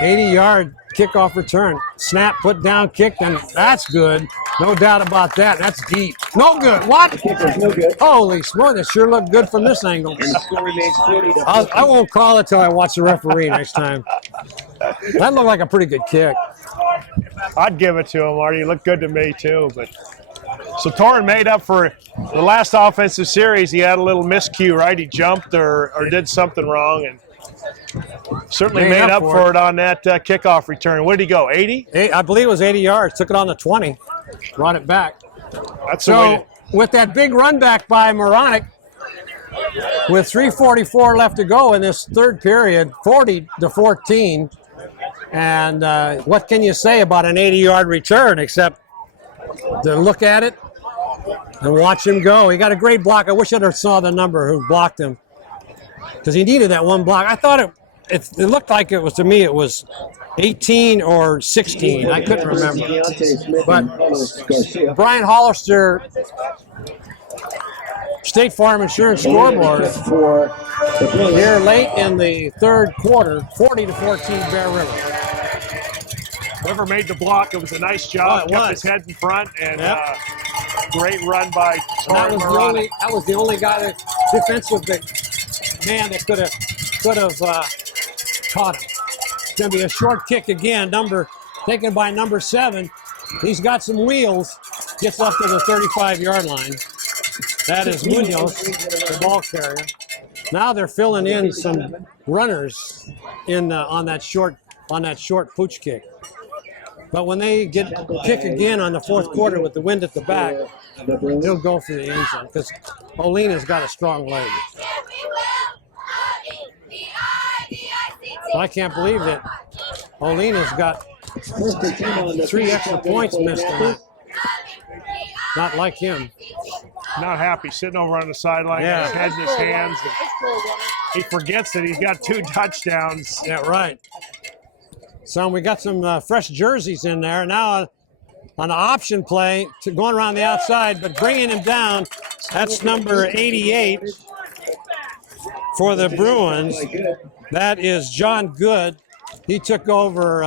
80-yard kickoff return. Snap, put down, kicked, and that's good. No doubt about that. That's deep. No good. What? The kick was no good. Holy smoke, it sure looked good from this angle. And the score remains 40-14. I won't call it till I watch the referee next time. That looked like a pretty good kick. I'd give it to him, Marty. It looked good to me, too. But so Torrin made up for the last offensive series. He had a little miscue, right? He jumped or did something wrong, and certainly made up for it on that kickoff return. Where did he go, 80? I believe it was 80 yards. Took it on the 20. Brought it back. That's so with that big run back by Moronic, with 3:44 left to go in this third period, 40-14. And what can you say about an 80-yard return except to look at it and watch him go? He got a great block. I wish I saw the number who blocked him because he needed that one block. I thought it looked like it was, to me, it was 18 or 16. I couldn't remember. But Brian Hollister, State Farm Insurance scoreboard here late in the third quarter, 40-14 Bear River. Whoever made the block, it was a nice job. Kept his head in front, and great run by Torrin. That was the only guy, that defensive man that could have caught him. It's going to be a short kick again, taken by number 7. He's got some wheels, gets up to the 35-yard line. That is Munoz, the ball carrier. Now they're filling in some runners on that short pooch kick. But when they kick again on the fourth quarter with the wind at the back, they'll go for the end zone because Olina's got a strong leg. I can't believe that Olina's got 3 extra points missed tonight. Not like him. Not happy, sitting over on the sideline, his head in his hands. He forgets that he's got 2 touchdowns. Yeah, right. So we got some fresh jerseys in there. Now on the option play, going around the outside, but bringing him down, that's number 88 for the Bruins. That is John Good. He took over.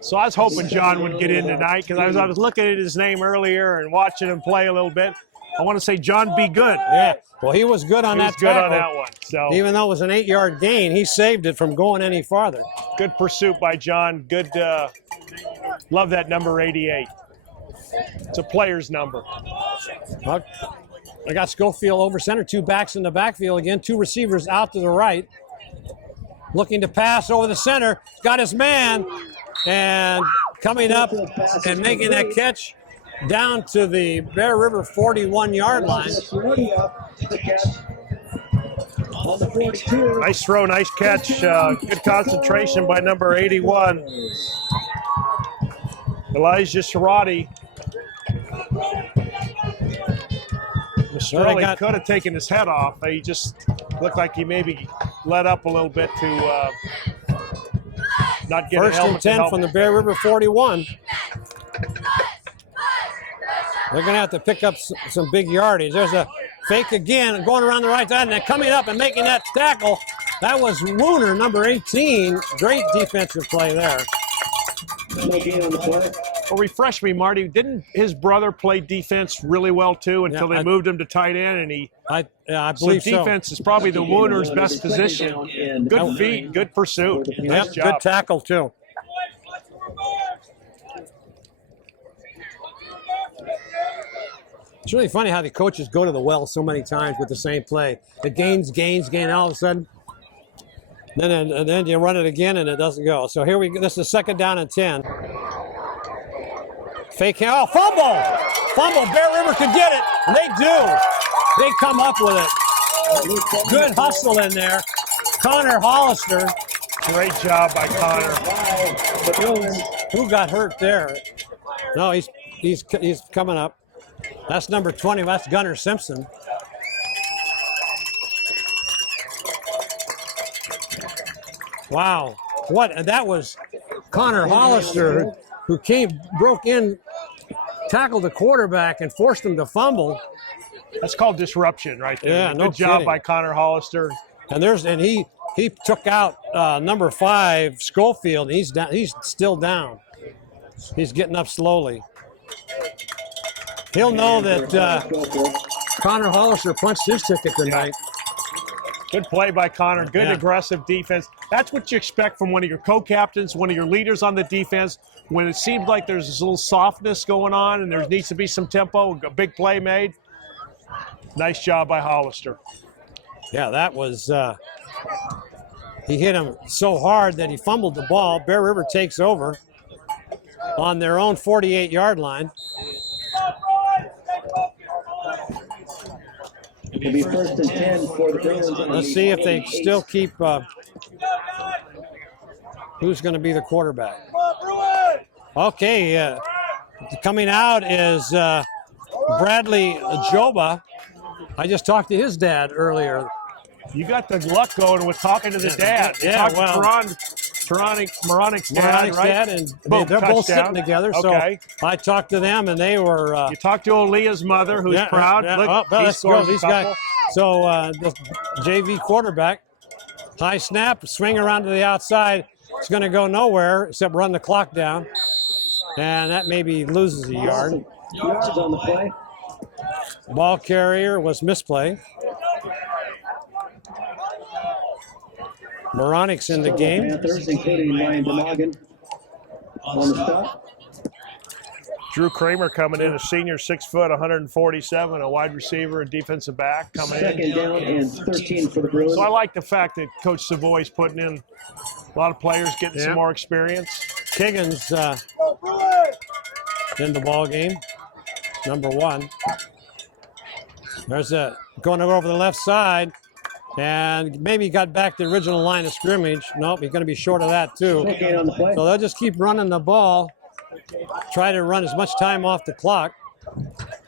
So I was hoping John would get in tonight because I was looking at his name earlier and watching him play a little bit. I want to say John Be Good. Yeah, well, he was good on that tackle. He was good on that one. So even though it was an 8-yard gain, he saved it from going any farther. Good pursuit by John. Good. Love that number 88. It's a player's number. Well, I got Schofield over center, 2 backs in the backfield again, 2 receivers out to the right. Looking to pass over the center. Got his man. And coming up and making that catch down to the Bear River 41-yard line. Nice throw, nice catch. Good concentration by number 81. Elijah Sherrati. Mistrelli could have taken his head off. He just looked like he maybe let up a little bit to not get a helmet. First and 10 from the Bear River 41. They're going to have to pick up some big yardage. There's a fake again, going around the right side, and then coming up and making that tackle. That was Wooner, number 18. Great defensive play there. Well, refresh me, Marty. Didn't his brother play defense really well too until they moved him to tight end? And I believe so. Defense is probably the Wooner's best position. Good feet, good pursuit. Nice job. Good tackle too. It's really funny how the coaches go to the well so many times with the same play. It gains, all of a sudden. Then you run it again and it doesn't go. So here we go. This is 2nd down and 10. Fake, fumble! Fumble, Bear River could get it, and they do. They come up with it. Good hustle in there. Connor Hollister. Great job by Connor. Who got hurt there? No, he's coming up. That's number 20, that's Gunnar Simpson. Wow, that was Connor Hollister who broke in, tackled the quarterback and forced him to fumble. That's called disruption right there. Yeah, Good job by Connor Hollister. And he took out number 5, Schofield. He's down. He's still down. He's getting up slowly. He'll know that Connor Hollister punched his ticket tonight. Good play by Connor. Good Yeah. aggressive defense. That's what you expect from one of your co-captains, one of your leaders on the defense. When it seems like there's this little softness going on and there needs to be some tempo, a big play made. Nice job by Hollister. Yeah, that was. He hit him so hard that he fumbled the ball. Bear River takes over on their own 48-yard line. It'll be 1st and 10 for the Bruins. Let's see if they still keep. Who's going to be the quarterback? Okay, coming out is Bradley Joba. I just talked to his dad earlier. You got the luck going with talking to the dad. Yeah, Talked well. to Moronic's dad, Moronic's right? dad, and Boom, they're both touchdown. sitting together. Okay. So I talked to them, and they were. You talked to Aaliyah's mother, who's proud. Look, well, he let's go. scores a These couple. guys. So the JV quarterback, high snap, swing around to the outside. It's going to go nowhere except run the clock down, and that maybe loses a yard. Yards on the play. Ball carrier was misplay. Moronic's in the game. Panthers, including Ryan DeMoggan on the stop. Drew Kramer coming in, a senior, 6 foot, 147, a wide receiver and defensive back coming in. 2nd down and 13 for the Bruins. So I like the fact that Coach Savoy's putting in a lot of players getting some more experience. Kiggins in the ball game, number 1. There's a going over the left side, and maybe got back to the original line of scrimmage. Nope, he's going to be short of that too. On the play. So they'll just keep running the ball, try to run as much time off the clock.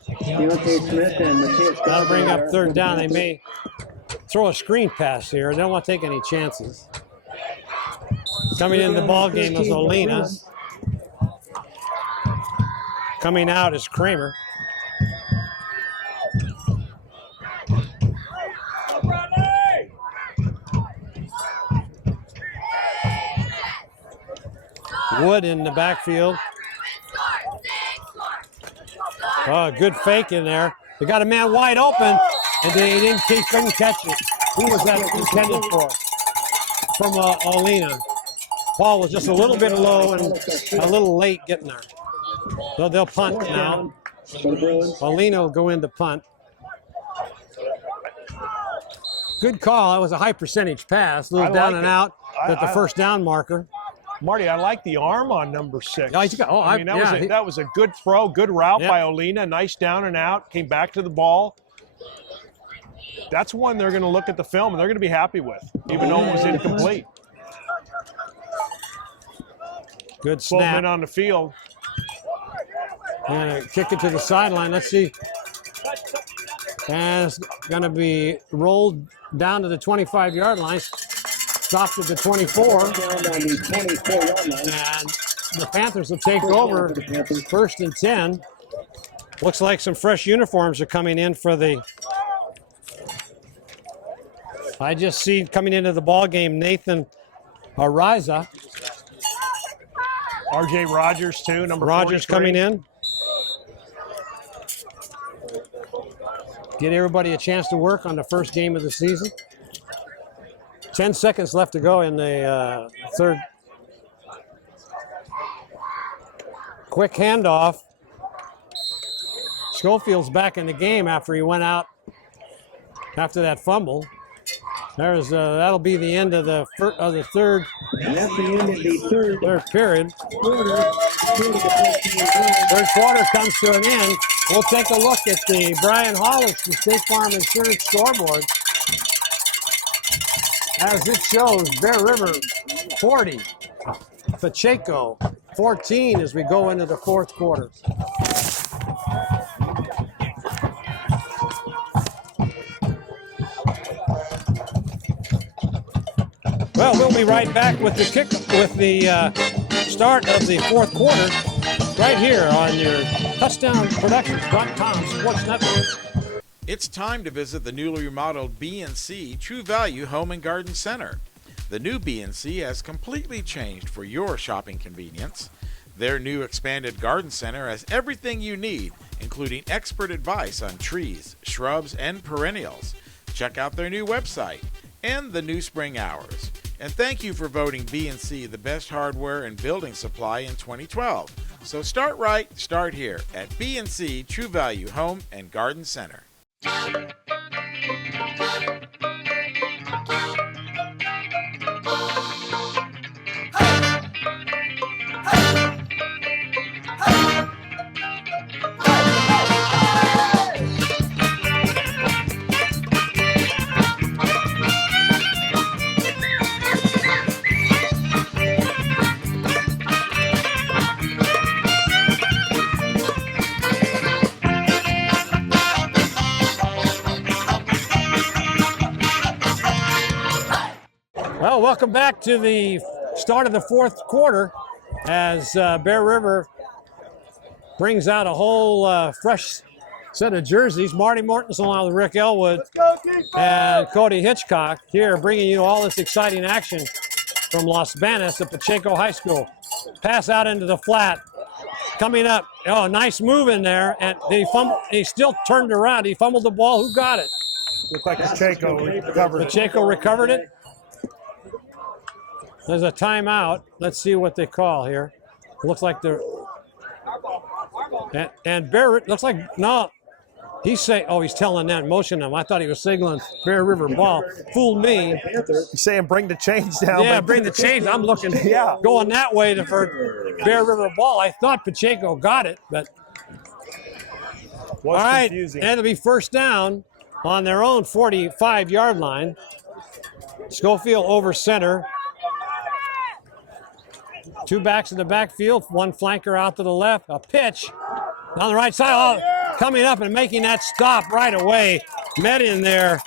Deontay Smith and Matthias. That'll bring up 3rd down. They may throw a screen pass here. They don't want to take any chances. Coming in the ball game is Olina. Coming out is Kramer. Wood in the backfield. Oh, good fake in there. They got a man wide open, and they couldn't catch it. Who was that intended for? From Olina. Ball was just a little bit low and a little late getting there. So they'll punt now. Olina will go in to punt. Good call. That was a high percentage pass. A little down and out at the first down marker. Marty, I like the arm on number 6. Yeah, that was a good throw, good route by Olina. Nice down and out. Came back to the ball. That's one they're going to look at the film and they're going to be happy with, even though it was incomplete. Good snap. 12 men on the field. And kick it to the sideline. Let's see. And it's going to be rolled down to the 25-yard line. Stopped at the 24. And the Panthers will take over 1st and 10. Looks like some fresh uniforms are coming in for the. I just see coming into the ball game Nathan Ariza. R.J. Rogers, too, number Rogers 43. coming in. Get everybody a chance to work on the first game of the season. 10 seconds left to go in the 3rd. Quick handoff. Schofield's back in the game after he went out after that fumble. That'll be the end of the 3rd. That's the end of the 3rd period. 3rd quarter comes to an end. We'll take a look at the Brian Hollis, the State Farm Insurance scoreboard. As it shows, Bear River 40, Pacheco 14 as we go into the 4th quarter. Well, we'll be right back with the start of the 4th quarter right here on your TouchdownProductions.com Sports Network. It's time to visit the newly remodeled B&C True Value Home and Garden Center. The new B&C has completely changed for your shopping convenience. Their new expanded garden center has everything you need, including expert advice on trees, shrubs, and perennials. Check out their new website and the new spring hours. And thank you for voting B&C the best hardware and building supply in 2012. So start right, start here at B&C True Value Home and Garden Center. Well, welcome back to the start of the fourth quarter as Bear River brings out a whole fresh set of jerseys. Marty Mortensen along with Rick Elwood and Cody Hitchcock here bringing you all this exciting action from Los Banos at Pacheco High School. Pass out into the flat. Coming up. Oh, nice move in there. And he still turned around. He fumbled the ball. Who got it? Looked like Pacheco recovered it. Pacheco recovered it. There's a timeout. Let's see what they call here. Looks like they're and Barrett looks like no. He's saying, oh, he's telling them, motioning them. I thought he was signaling Bear River ball. Fooled me. He's saying bring the chains down. Yeah, bring the chains. I'm looking, going that way for Bear River ball. I thought Pacheco got it, but all right. Confusing. And it'll be first down on their own 45-yard line. Schofield over center. Two backs in the backfield, one flanker out to the left. A pitch on the right side. Oh, coming up and making that stop right away. Met in there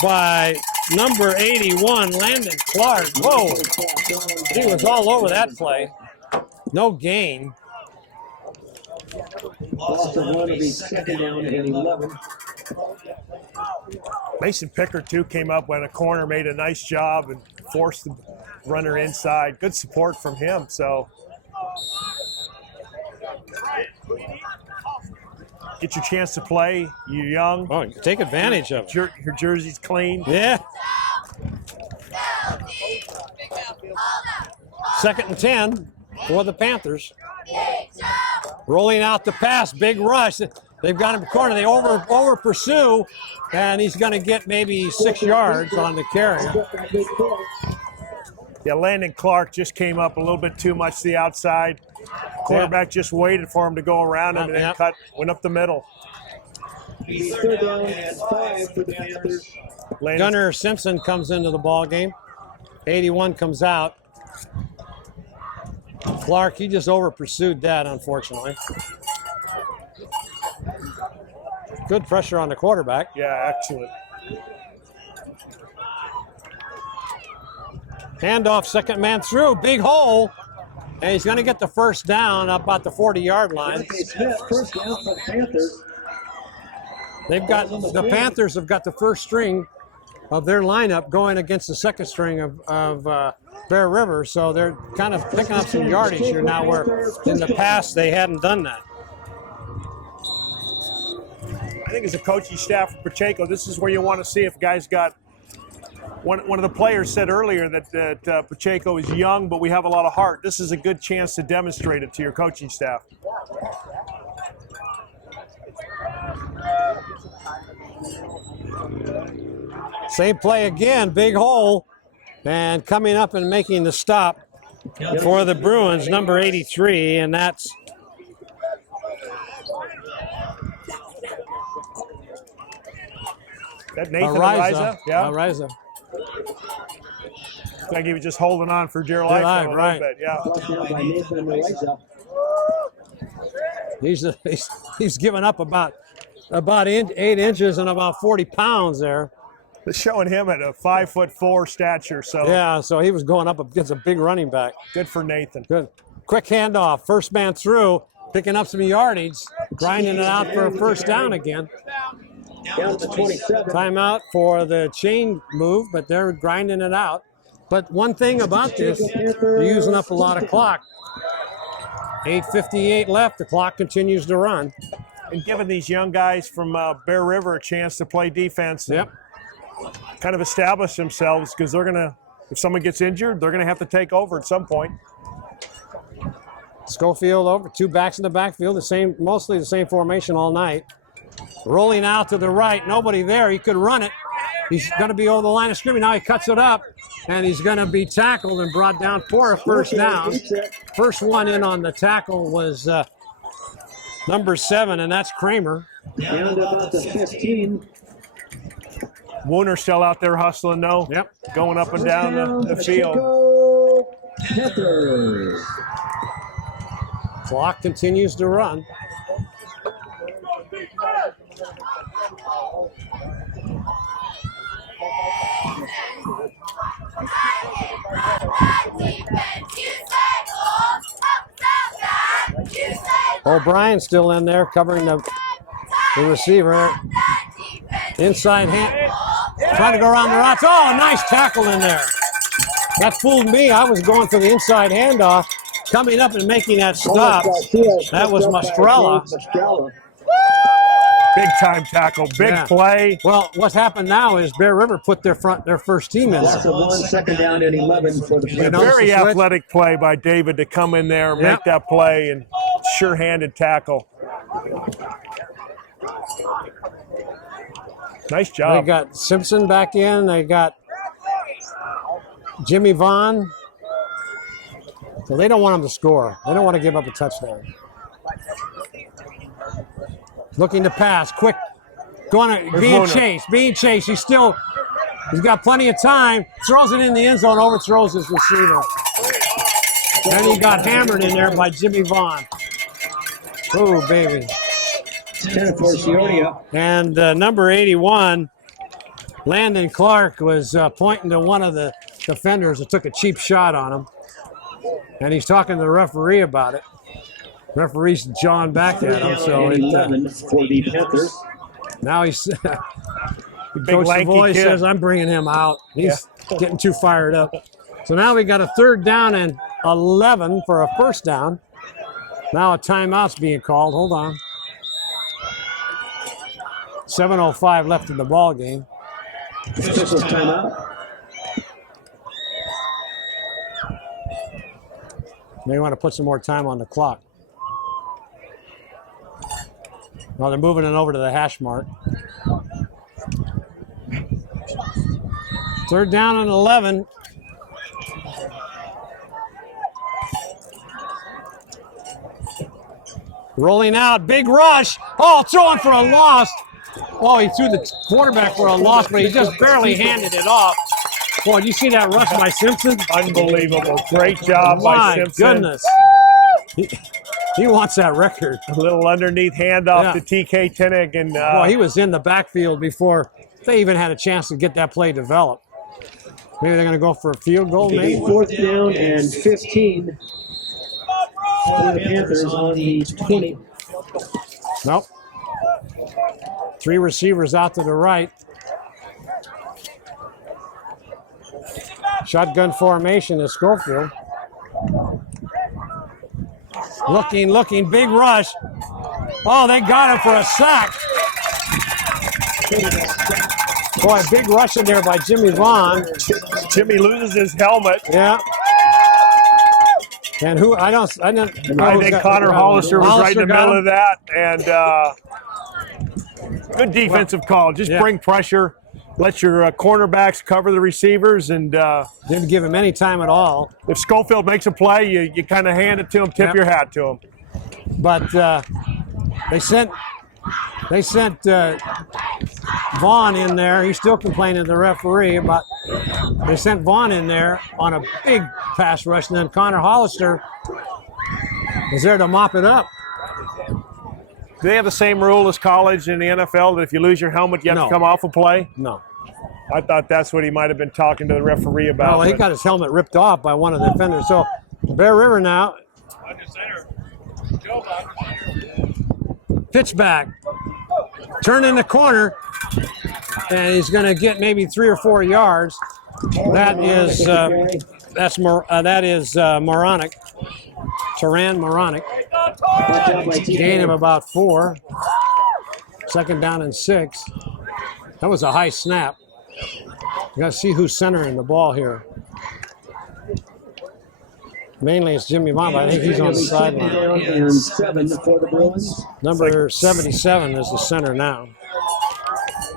by number 81, Landon Clark. Whoa. He was all over that play. No gain. Boston one to be second down and 11. Mason Pickard, too, came up when a corner, made a nice job and forced the runner inside. Good support from him. So get your chance to play. You're young. Oh, take advantage of it. Your jersey's clean. Yeah. Second and 10 for the Panthers. Rolling out the pass, big rush. They've got him corner. They over pursue, and he's going to get maybe 6 yards on the carry. Yeah, Landon Clark just came up a little bit too much to the outside. Quarterback just waited for him to go around him and then went up the middle. Third down and 5 for the Panthers. Gunnar Simpson comes into the ball game. 81 comes out. Clark, he just over pursued that, unfortunately. Good pressure on the quarterback. Yeah, excellent. Handoff, second man through, big hole. And he's going to get the first down up about the 40-yard line. Smith, first down for the Panthers. The Panthers have got the first string of their lineup going against the second string of Bear River, so they're kind of picking up some yardage here now where in the past they hadn't done that. I think as a coaching staff for Pacheco, this is where you want to see if guys got. One of the players said earlier that Pacheco is young, but we have a lot of heart. This is a good chance to demonstrate it to your coaching staff. Same play again, big hole, and coming up and making the stop for the Bruins, number 83, and that's that Nathan Ariza. Yeah, Ariza. Like he was just holding on for dear life for a little bit. Yeah. He's given up about 8 inches and about 40 pounds there. It's showing him at a 5'4" stature. So yeah, so he was going up against a big running back. Good for Nathan. Good. Quick handoff, first man through, picking up some yardage, grinding it out for a first down again. Down to 27. Timeout for the chain move, but they're grinding it out. But one thing about this, you're using up a lot of clock. 8:58 left. The clock continues to run. And giving these young guys from Bear River a chance to play defense. Yep. Kind of establish themselves, because they're going to, if someone gets injured, they're going to have to take over at some point. Schofield over, 2 backs in the backfield, mostly the same formation all night. Rolling out to the right, nobody there. He could run it. He's going to be over the line of scrimmage. Now he cuts it up, and he's going to be tackled and brought down for a first down. First one in on the tackle was number 7, and that's Kramer. Down to about the 15. Wooner still out there hustling, though. Yep. Going up and down the field. Pacheco Panthers. Clock continues to run. O'Brien's still in there covering the receiver. Inside hand. Trying to go around the routes. Oh, nice tackle in there. That fooled me. I was going for the inside handoff. Coming up and making that stop. That was Mastrella. Big time tackle, big play. Well, what's happened now is Bear River put their first team in. Loss of 1, second down and 11 for the Panthers. Very athletic play by David to come in there, make that play, and sure-handed tackle. Nice job. They got Simpson back in. They got Jimmy Vaughn. So they don't want him to score. They don't want to give up a touchdown. Looking to pass, quick. Being chased. He's got plenty of time. Throws it in the end zone, overthrows his receiver. And he got hammered in there by Jimmy Vaughn. Oh, baby. 10 for Sionia. And number 81, Landon Clark, was pointing to one of the defenders that took a cheap shot on him. And he's talking to the referee about it. Referee's jawing back at him. So 11 for the Panthers. Now he's Big Coach lanky Savoy kid. says, I'm bringing him out. He's getting too fired up. So now we got a 3rd down and 11 for a first down. Now a timeout's being called. Hold on. 7:05 left in the ball game. Officials timeout. They want to put some more time on the clock. Well, they're moving it over to the hash mark. 3rd down and 11. Rolling out, big rush. Oh, throwing for a loss. Oh, he threw the quarterback for a loss, but he just barely handed it off. Boy, did you see that rush by Simpson? Unbelievable. Great job by Simpson. My goodness. He wants that record. A little underneath handoff to TK Tinnig. And, he was in the backfield before they even had a chance to get that play developed. Maybe they're going to go for a field goal, maybe? 4th down and 15 for the Panthers on the 20. Nope. 3 receivers out to the right. Shotgun formation is Schofield. Looking, big rush. Oh, they got him for a sack. Boy, big rush in there by Jimmy Vaughn. Jimmy loses his helmet. Yeah. And who? I think Connor Hollister was right in the middle of that. And good defensive call. Just bring pressure. Let your cornerbacks cover the receivers, and didn't give him any time at all. If Schofield makes a play, you kind of hand it to him, tip your hat to him. But they sent Vaughn in there. He's still complaining to the referee, but they sent Vaughn in there on a big pass rush, and then Connor Hollister was there to mop it up. Do they have the same rule as college in the NFL that if you lose your helmet, you have to come off a play? No. I thought that's what he might have been talking to the referee about. Well, he got his helmet ripped off by one of the defenders. So Bear River now. Pitch back. Turn in the corner. And he's going to get maybe 3 or 4 yards. That is Moronic. Turan Moronic. Gain of about 4. Second down and 6. That was a high snap. You got to see who's centering the ball here. Mainly it's Jimmy Vaughn, but I think he's on the sideline. And 7 for the Bruins. Number 77 is the center now.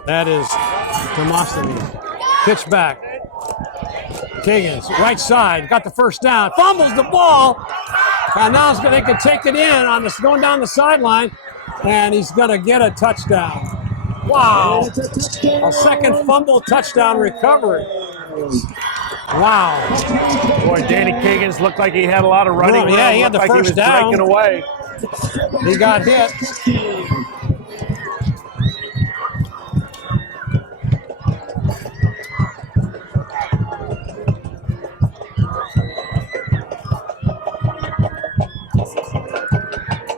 That is Demosthenes. Pitch back. Kagan's right side, got the first down, fumbles the ball, and now they can take it in on this going down the sideline, and he's going to get a touchdown. Wow! A second fumble touchdown recovery. Wow! Boy, Danny Kagan's looked like he had a lot of running room. Yeah, he had the first first he was down. breaking away. He got hit.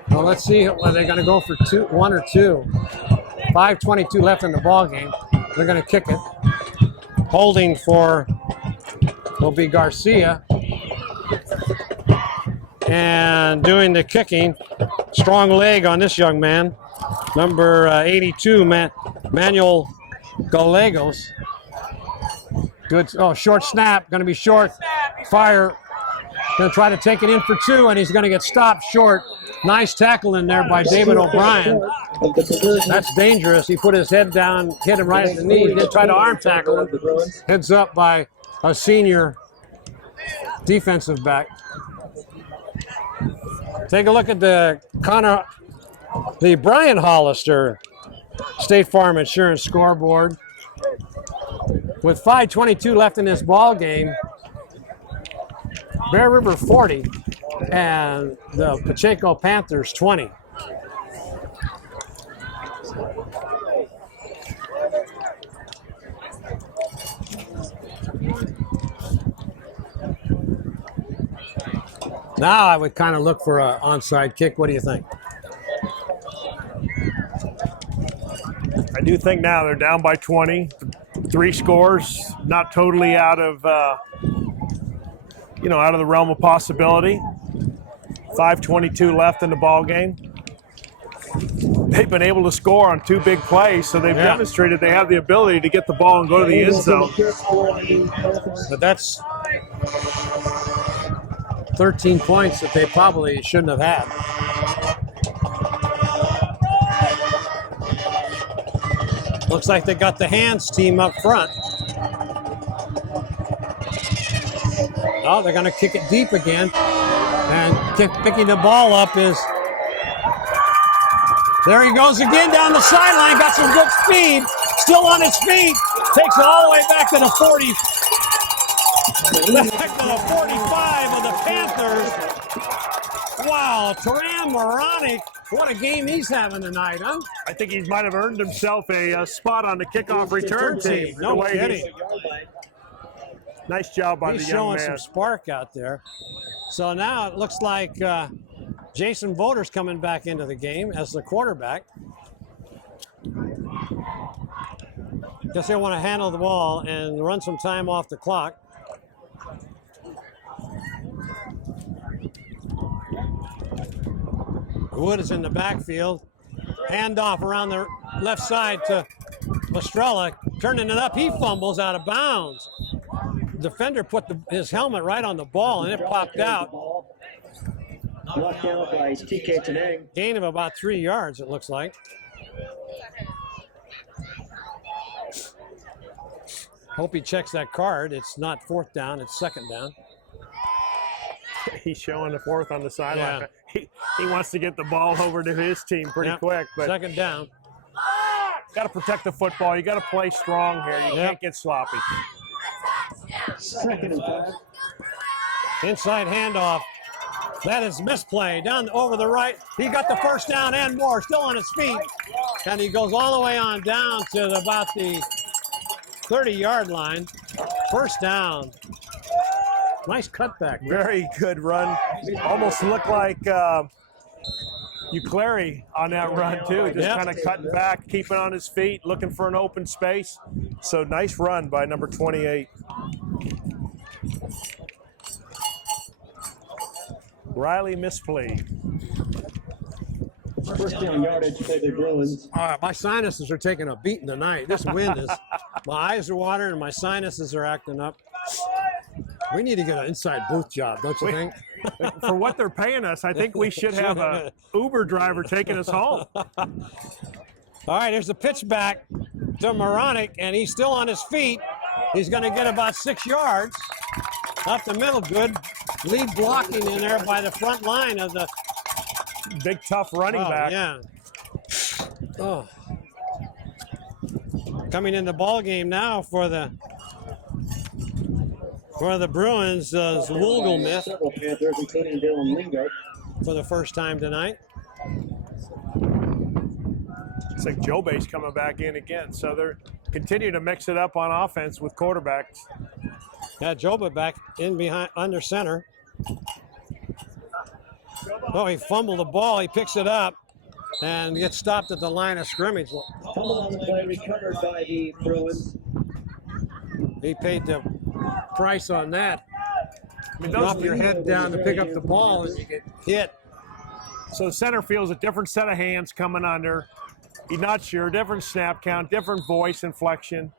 Well, let's see. Are they going to go for 1 or 2? 5:22 left in the ball game. They're going to kick it. Holding for will be Garcia. And doing the kicking, strong leg on this young man. Number 82, Manuel Gallegos. Good. Oh, short snap. Going to be short. Fire. Going to try to take it in for 2, and he's going to get stopped short. Nice tackle in there by David O'Brien. That's dangerous. He put his head down, hit him right at the knee. He did try to arm tackle him. Heads up by a senior defensive back. Take a look at the Brian Hollister State Farm Insurance scoreboard. With 5:22 left in this ball game, Bear River 40 and the Pacheco Panthers 20. Now I would kind of look for an onside kick. What do you think? I do think now they're down by 20. 3 scores, not totally out of out of the realm of possibility. 5:22 left in the ball game. They've been able to score on 2 big plays, so they've demonstrated they have the ability to get the ball and go to the end zone. But that's 13 points that they probably shouldn't have had. Looks like they got the hands team up front. Oh, they're going to kick it deep again. And picking the ball up is... There he goes again down the sideline. Got some good speed. Still on his feet. Takes it all the way back to the 40. Back to the 45 of the Panthers. Wow, Turan Moronic. What a game he's having tonight, huh? I think he might have earned himself a spot on the kickoff return team. No kidding. Nice job by the young man. He's showing some spark out there. So now it looks like Jason Voder's coming back into the game as the quarterback. Guess they want to handle the ball and run some time off the clock. Wood is in the backfield. Handoff around the left side to Estrella. Turning it up. He fumbles out of bounds. The defender put his helmet right on the ball and it popped out. Knocked out by TK Tenang. Gain of about 3 yards, it looks like. Hope he checks that card. It's not 4th down, it's 2nd down. He's showing the 4th on the sideline. Yeah. He wants to get the ball over to his team pretty quick. But 2nd down. Got to protect the football. You got to play strong here. You can't get sloppy. 2nd and 5. Inside handoff. That is misplay. Down over the right. He got the first down and more. Still on his feet. And he goes all the way on down to about the 30-yard line. First down. Nice cutback. Very good run. Almost looked like Ucleary on that run too, just Yep. kind of cutting back, keeping on his feet, looking for an open space. So nice run by number 28. Riley Misplay. First down yardage for the Bruins. My sinuses are taking a beating tonight. This wind is, my eyes are watering and my sinuses are acting up. We need to get an inside booth job, don't you think? For what they're paying us, I think we should have a Uber driver taking us home. All right, there's a pitch back to Moronic, and he's still on his feet. He's going to get about 6 yards. Up the middle, good lead blocking in there by the front line of the big tough running back. Yeah. Oh. Coming in the ball game now for the Bruins, Zwolgelmith Several Panthers, including Dylan Lingo. for the first time tonight. It's like Joe Bay's coming back in again. So they're continuing to mix it up on offense with quarterbacks. Yeah, Joba back in behind under center. Oh, he fumbled the ball. He picks it up and gets stopped at the line of scrimmage. Fumble on the play recovered by the Bruins. He paid the price on that. I mean, Drop your head down to pick up the ball and you get hit. So center field's a different set of hands coming under. He's not sure. Different snap count, different voice inflection.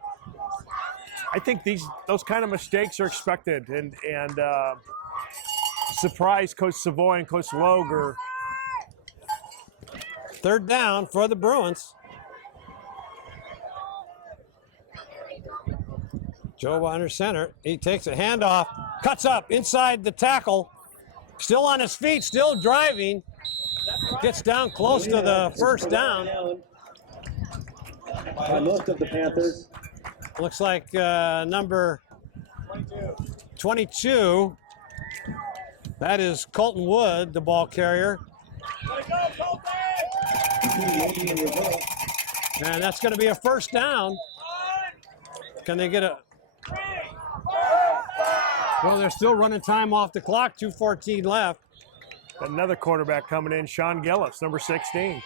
I think those kind of mistakes are expected, and surprise Coach Savoy and Coach Loger. Third down for the Bruins. Joe under center. He takes a handoff, cuts up inside the tackle. Still on his feet, still driving. Gets down close to the first down. By most of the Panthers. Looks like number 22. That is Colton Wood, the ball carrier. And that's going to be a first down. Can they get a... Well, they're still running time off the clock. 2:14 left. Another quarterback coming in, Sean Gillis, number 16.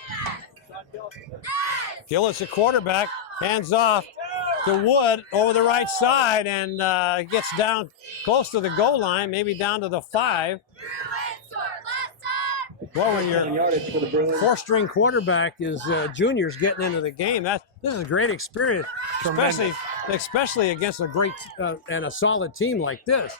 Gillis, a quarterback, hands off to Wood over the right side, and gets down close to the goal line, maybe down to the 5. Well, when your four-string quarterback is juniors getting into the game, this is a great experience, especially against a great and a solid team like this.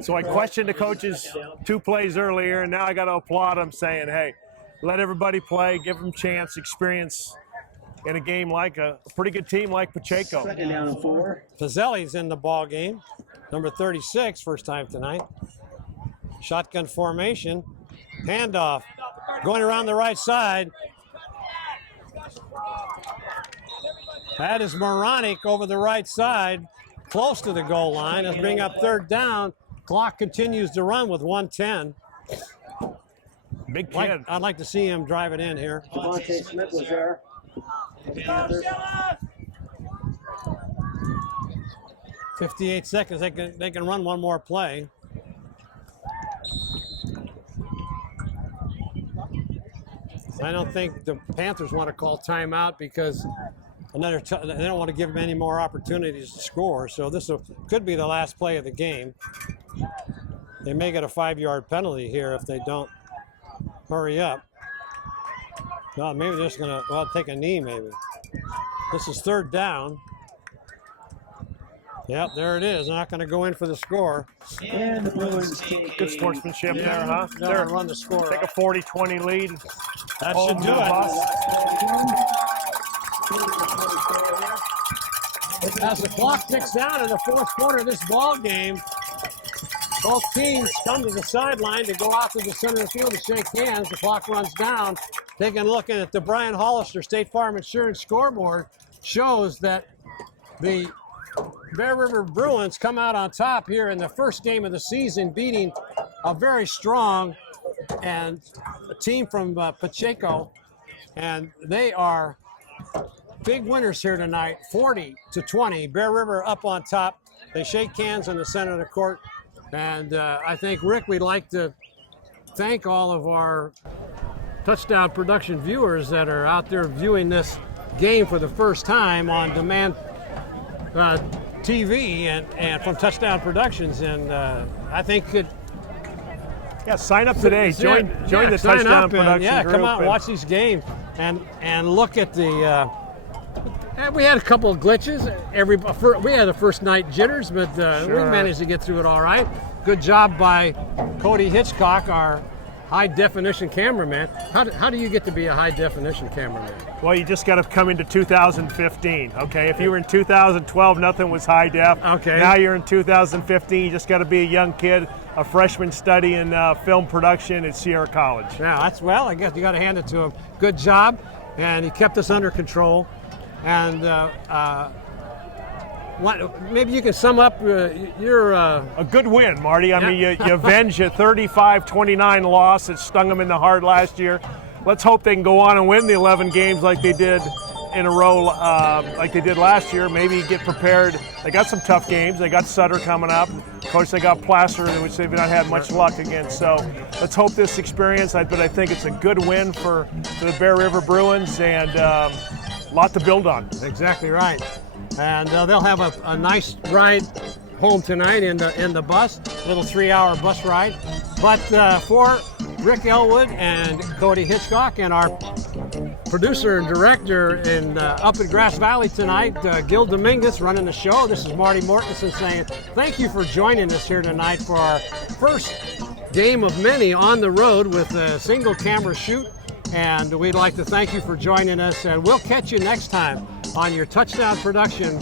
So I questioned the coaches 2 plays earlier, and now I got to applaud them, saying, hey, let everybody play, give them chance, experience in a game like a pretty good team like Pacheco. Second down and 4. Fazeli's in the ball game, number 36, first time tonight. Shotgun formation, handoff, going around the right side. That is Moronic over the right side, close to the goal line. Let's bring up third down. Clock continues to run with 1:10. Big kid. I'd like to see him drive it in here. Devontae Smith was there. Panthers. 58 seconds. They can run one more play. I don't think the Panthers want to call timeout because they don't want to give them any more opportunities to score. So this could be the last play of the game. They may get a 5-yard penalty here if they don't hurry up. Well, maybe they're just going to take a knee maybe. This is third down. Yep, there it is. They're not going to go in for the score. And the Bruins take Good sportsmanship there, huh? They're run the score. Take a 40-20 lead. That should do it. As the clock ticks down in the fourth quarter of this ball game, both teams come to the sideline to go out to the center of the field to shake hands. The clock runs down. Taking a look at the Brian Hollister State Farm Insurance scoreboard shows that the Bear River Bruins come out on top here in the first game of the season, beating a very strong and a team from Pacheco, and they are big winners here tonight, 40-20. Bear River up on top. They shake hands in the center of the court. And I think, Rick, we'd like to thank all of our Touchdown Production viewers that are out there viewing this game for the first time on demand TV and from Touchdown Productions. And I think it. Yeah, sign up today. Join the Touchdown Production group. Come out and watch these games and look at the. We had a couple of glitches. We had the first night jitters, but we managed to get through it all right. Good job by Cody Hitchcock, our high-definition cameraman. How do you get to be a high-definition cameraman? Well, you just got to come into 2015, okay? If you were in 2012, nothing was high def. Okay. Now you're in 2015, you just got to be a young kid, a freshman studying film production at Sierra College. Yeah, I guess you got to hand it to him. Good job, and he kept us under control. And maybe you can sum up your... A good win, Marty. I mean, you avenged a 35-29 loss that stung them in the heart last year. Let's hope they can go on and win the 11 games like they did in a row, like they did last year. Maybe get prepared. They got some tough games. They got Sutter coming up. Of course, they got Placer, which they've not had much luck against. So let's hope this experience, but I think it's a good win for the Bear River Bruins, and a lot to build on. Exactly right. And they'll have a nice ride home tonight in the bus, little 3-hour bus ride. But for Rick Elwood and Cody Hitchcock and our producer and director up in Grass Valley tonight, Gil Dominguez running the show. This is Marty Mortensen saying thank you for joining us here tonight for our first game of many on the road with a single camera shoot. And we'd like to thank you for joining us, and we'll catch you next time on your Touchdown Production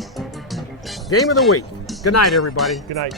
Game of the Week. Good night, everybody. Good night.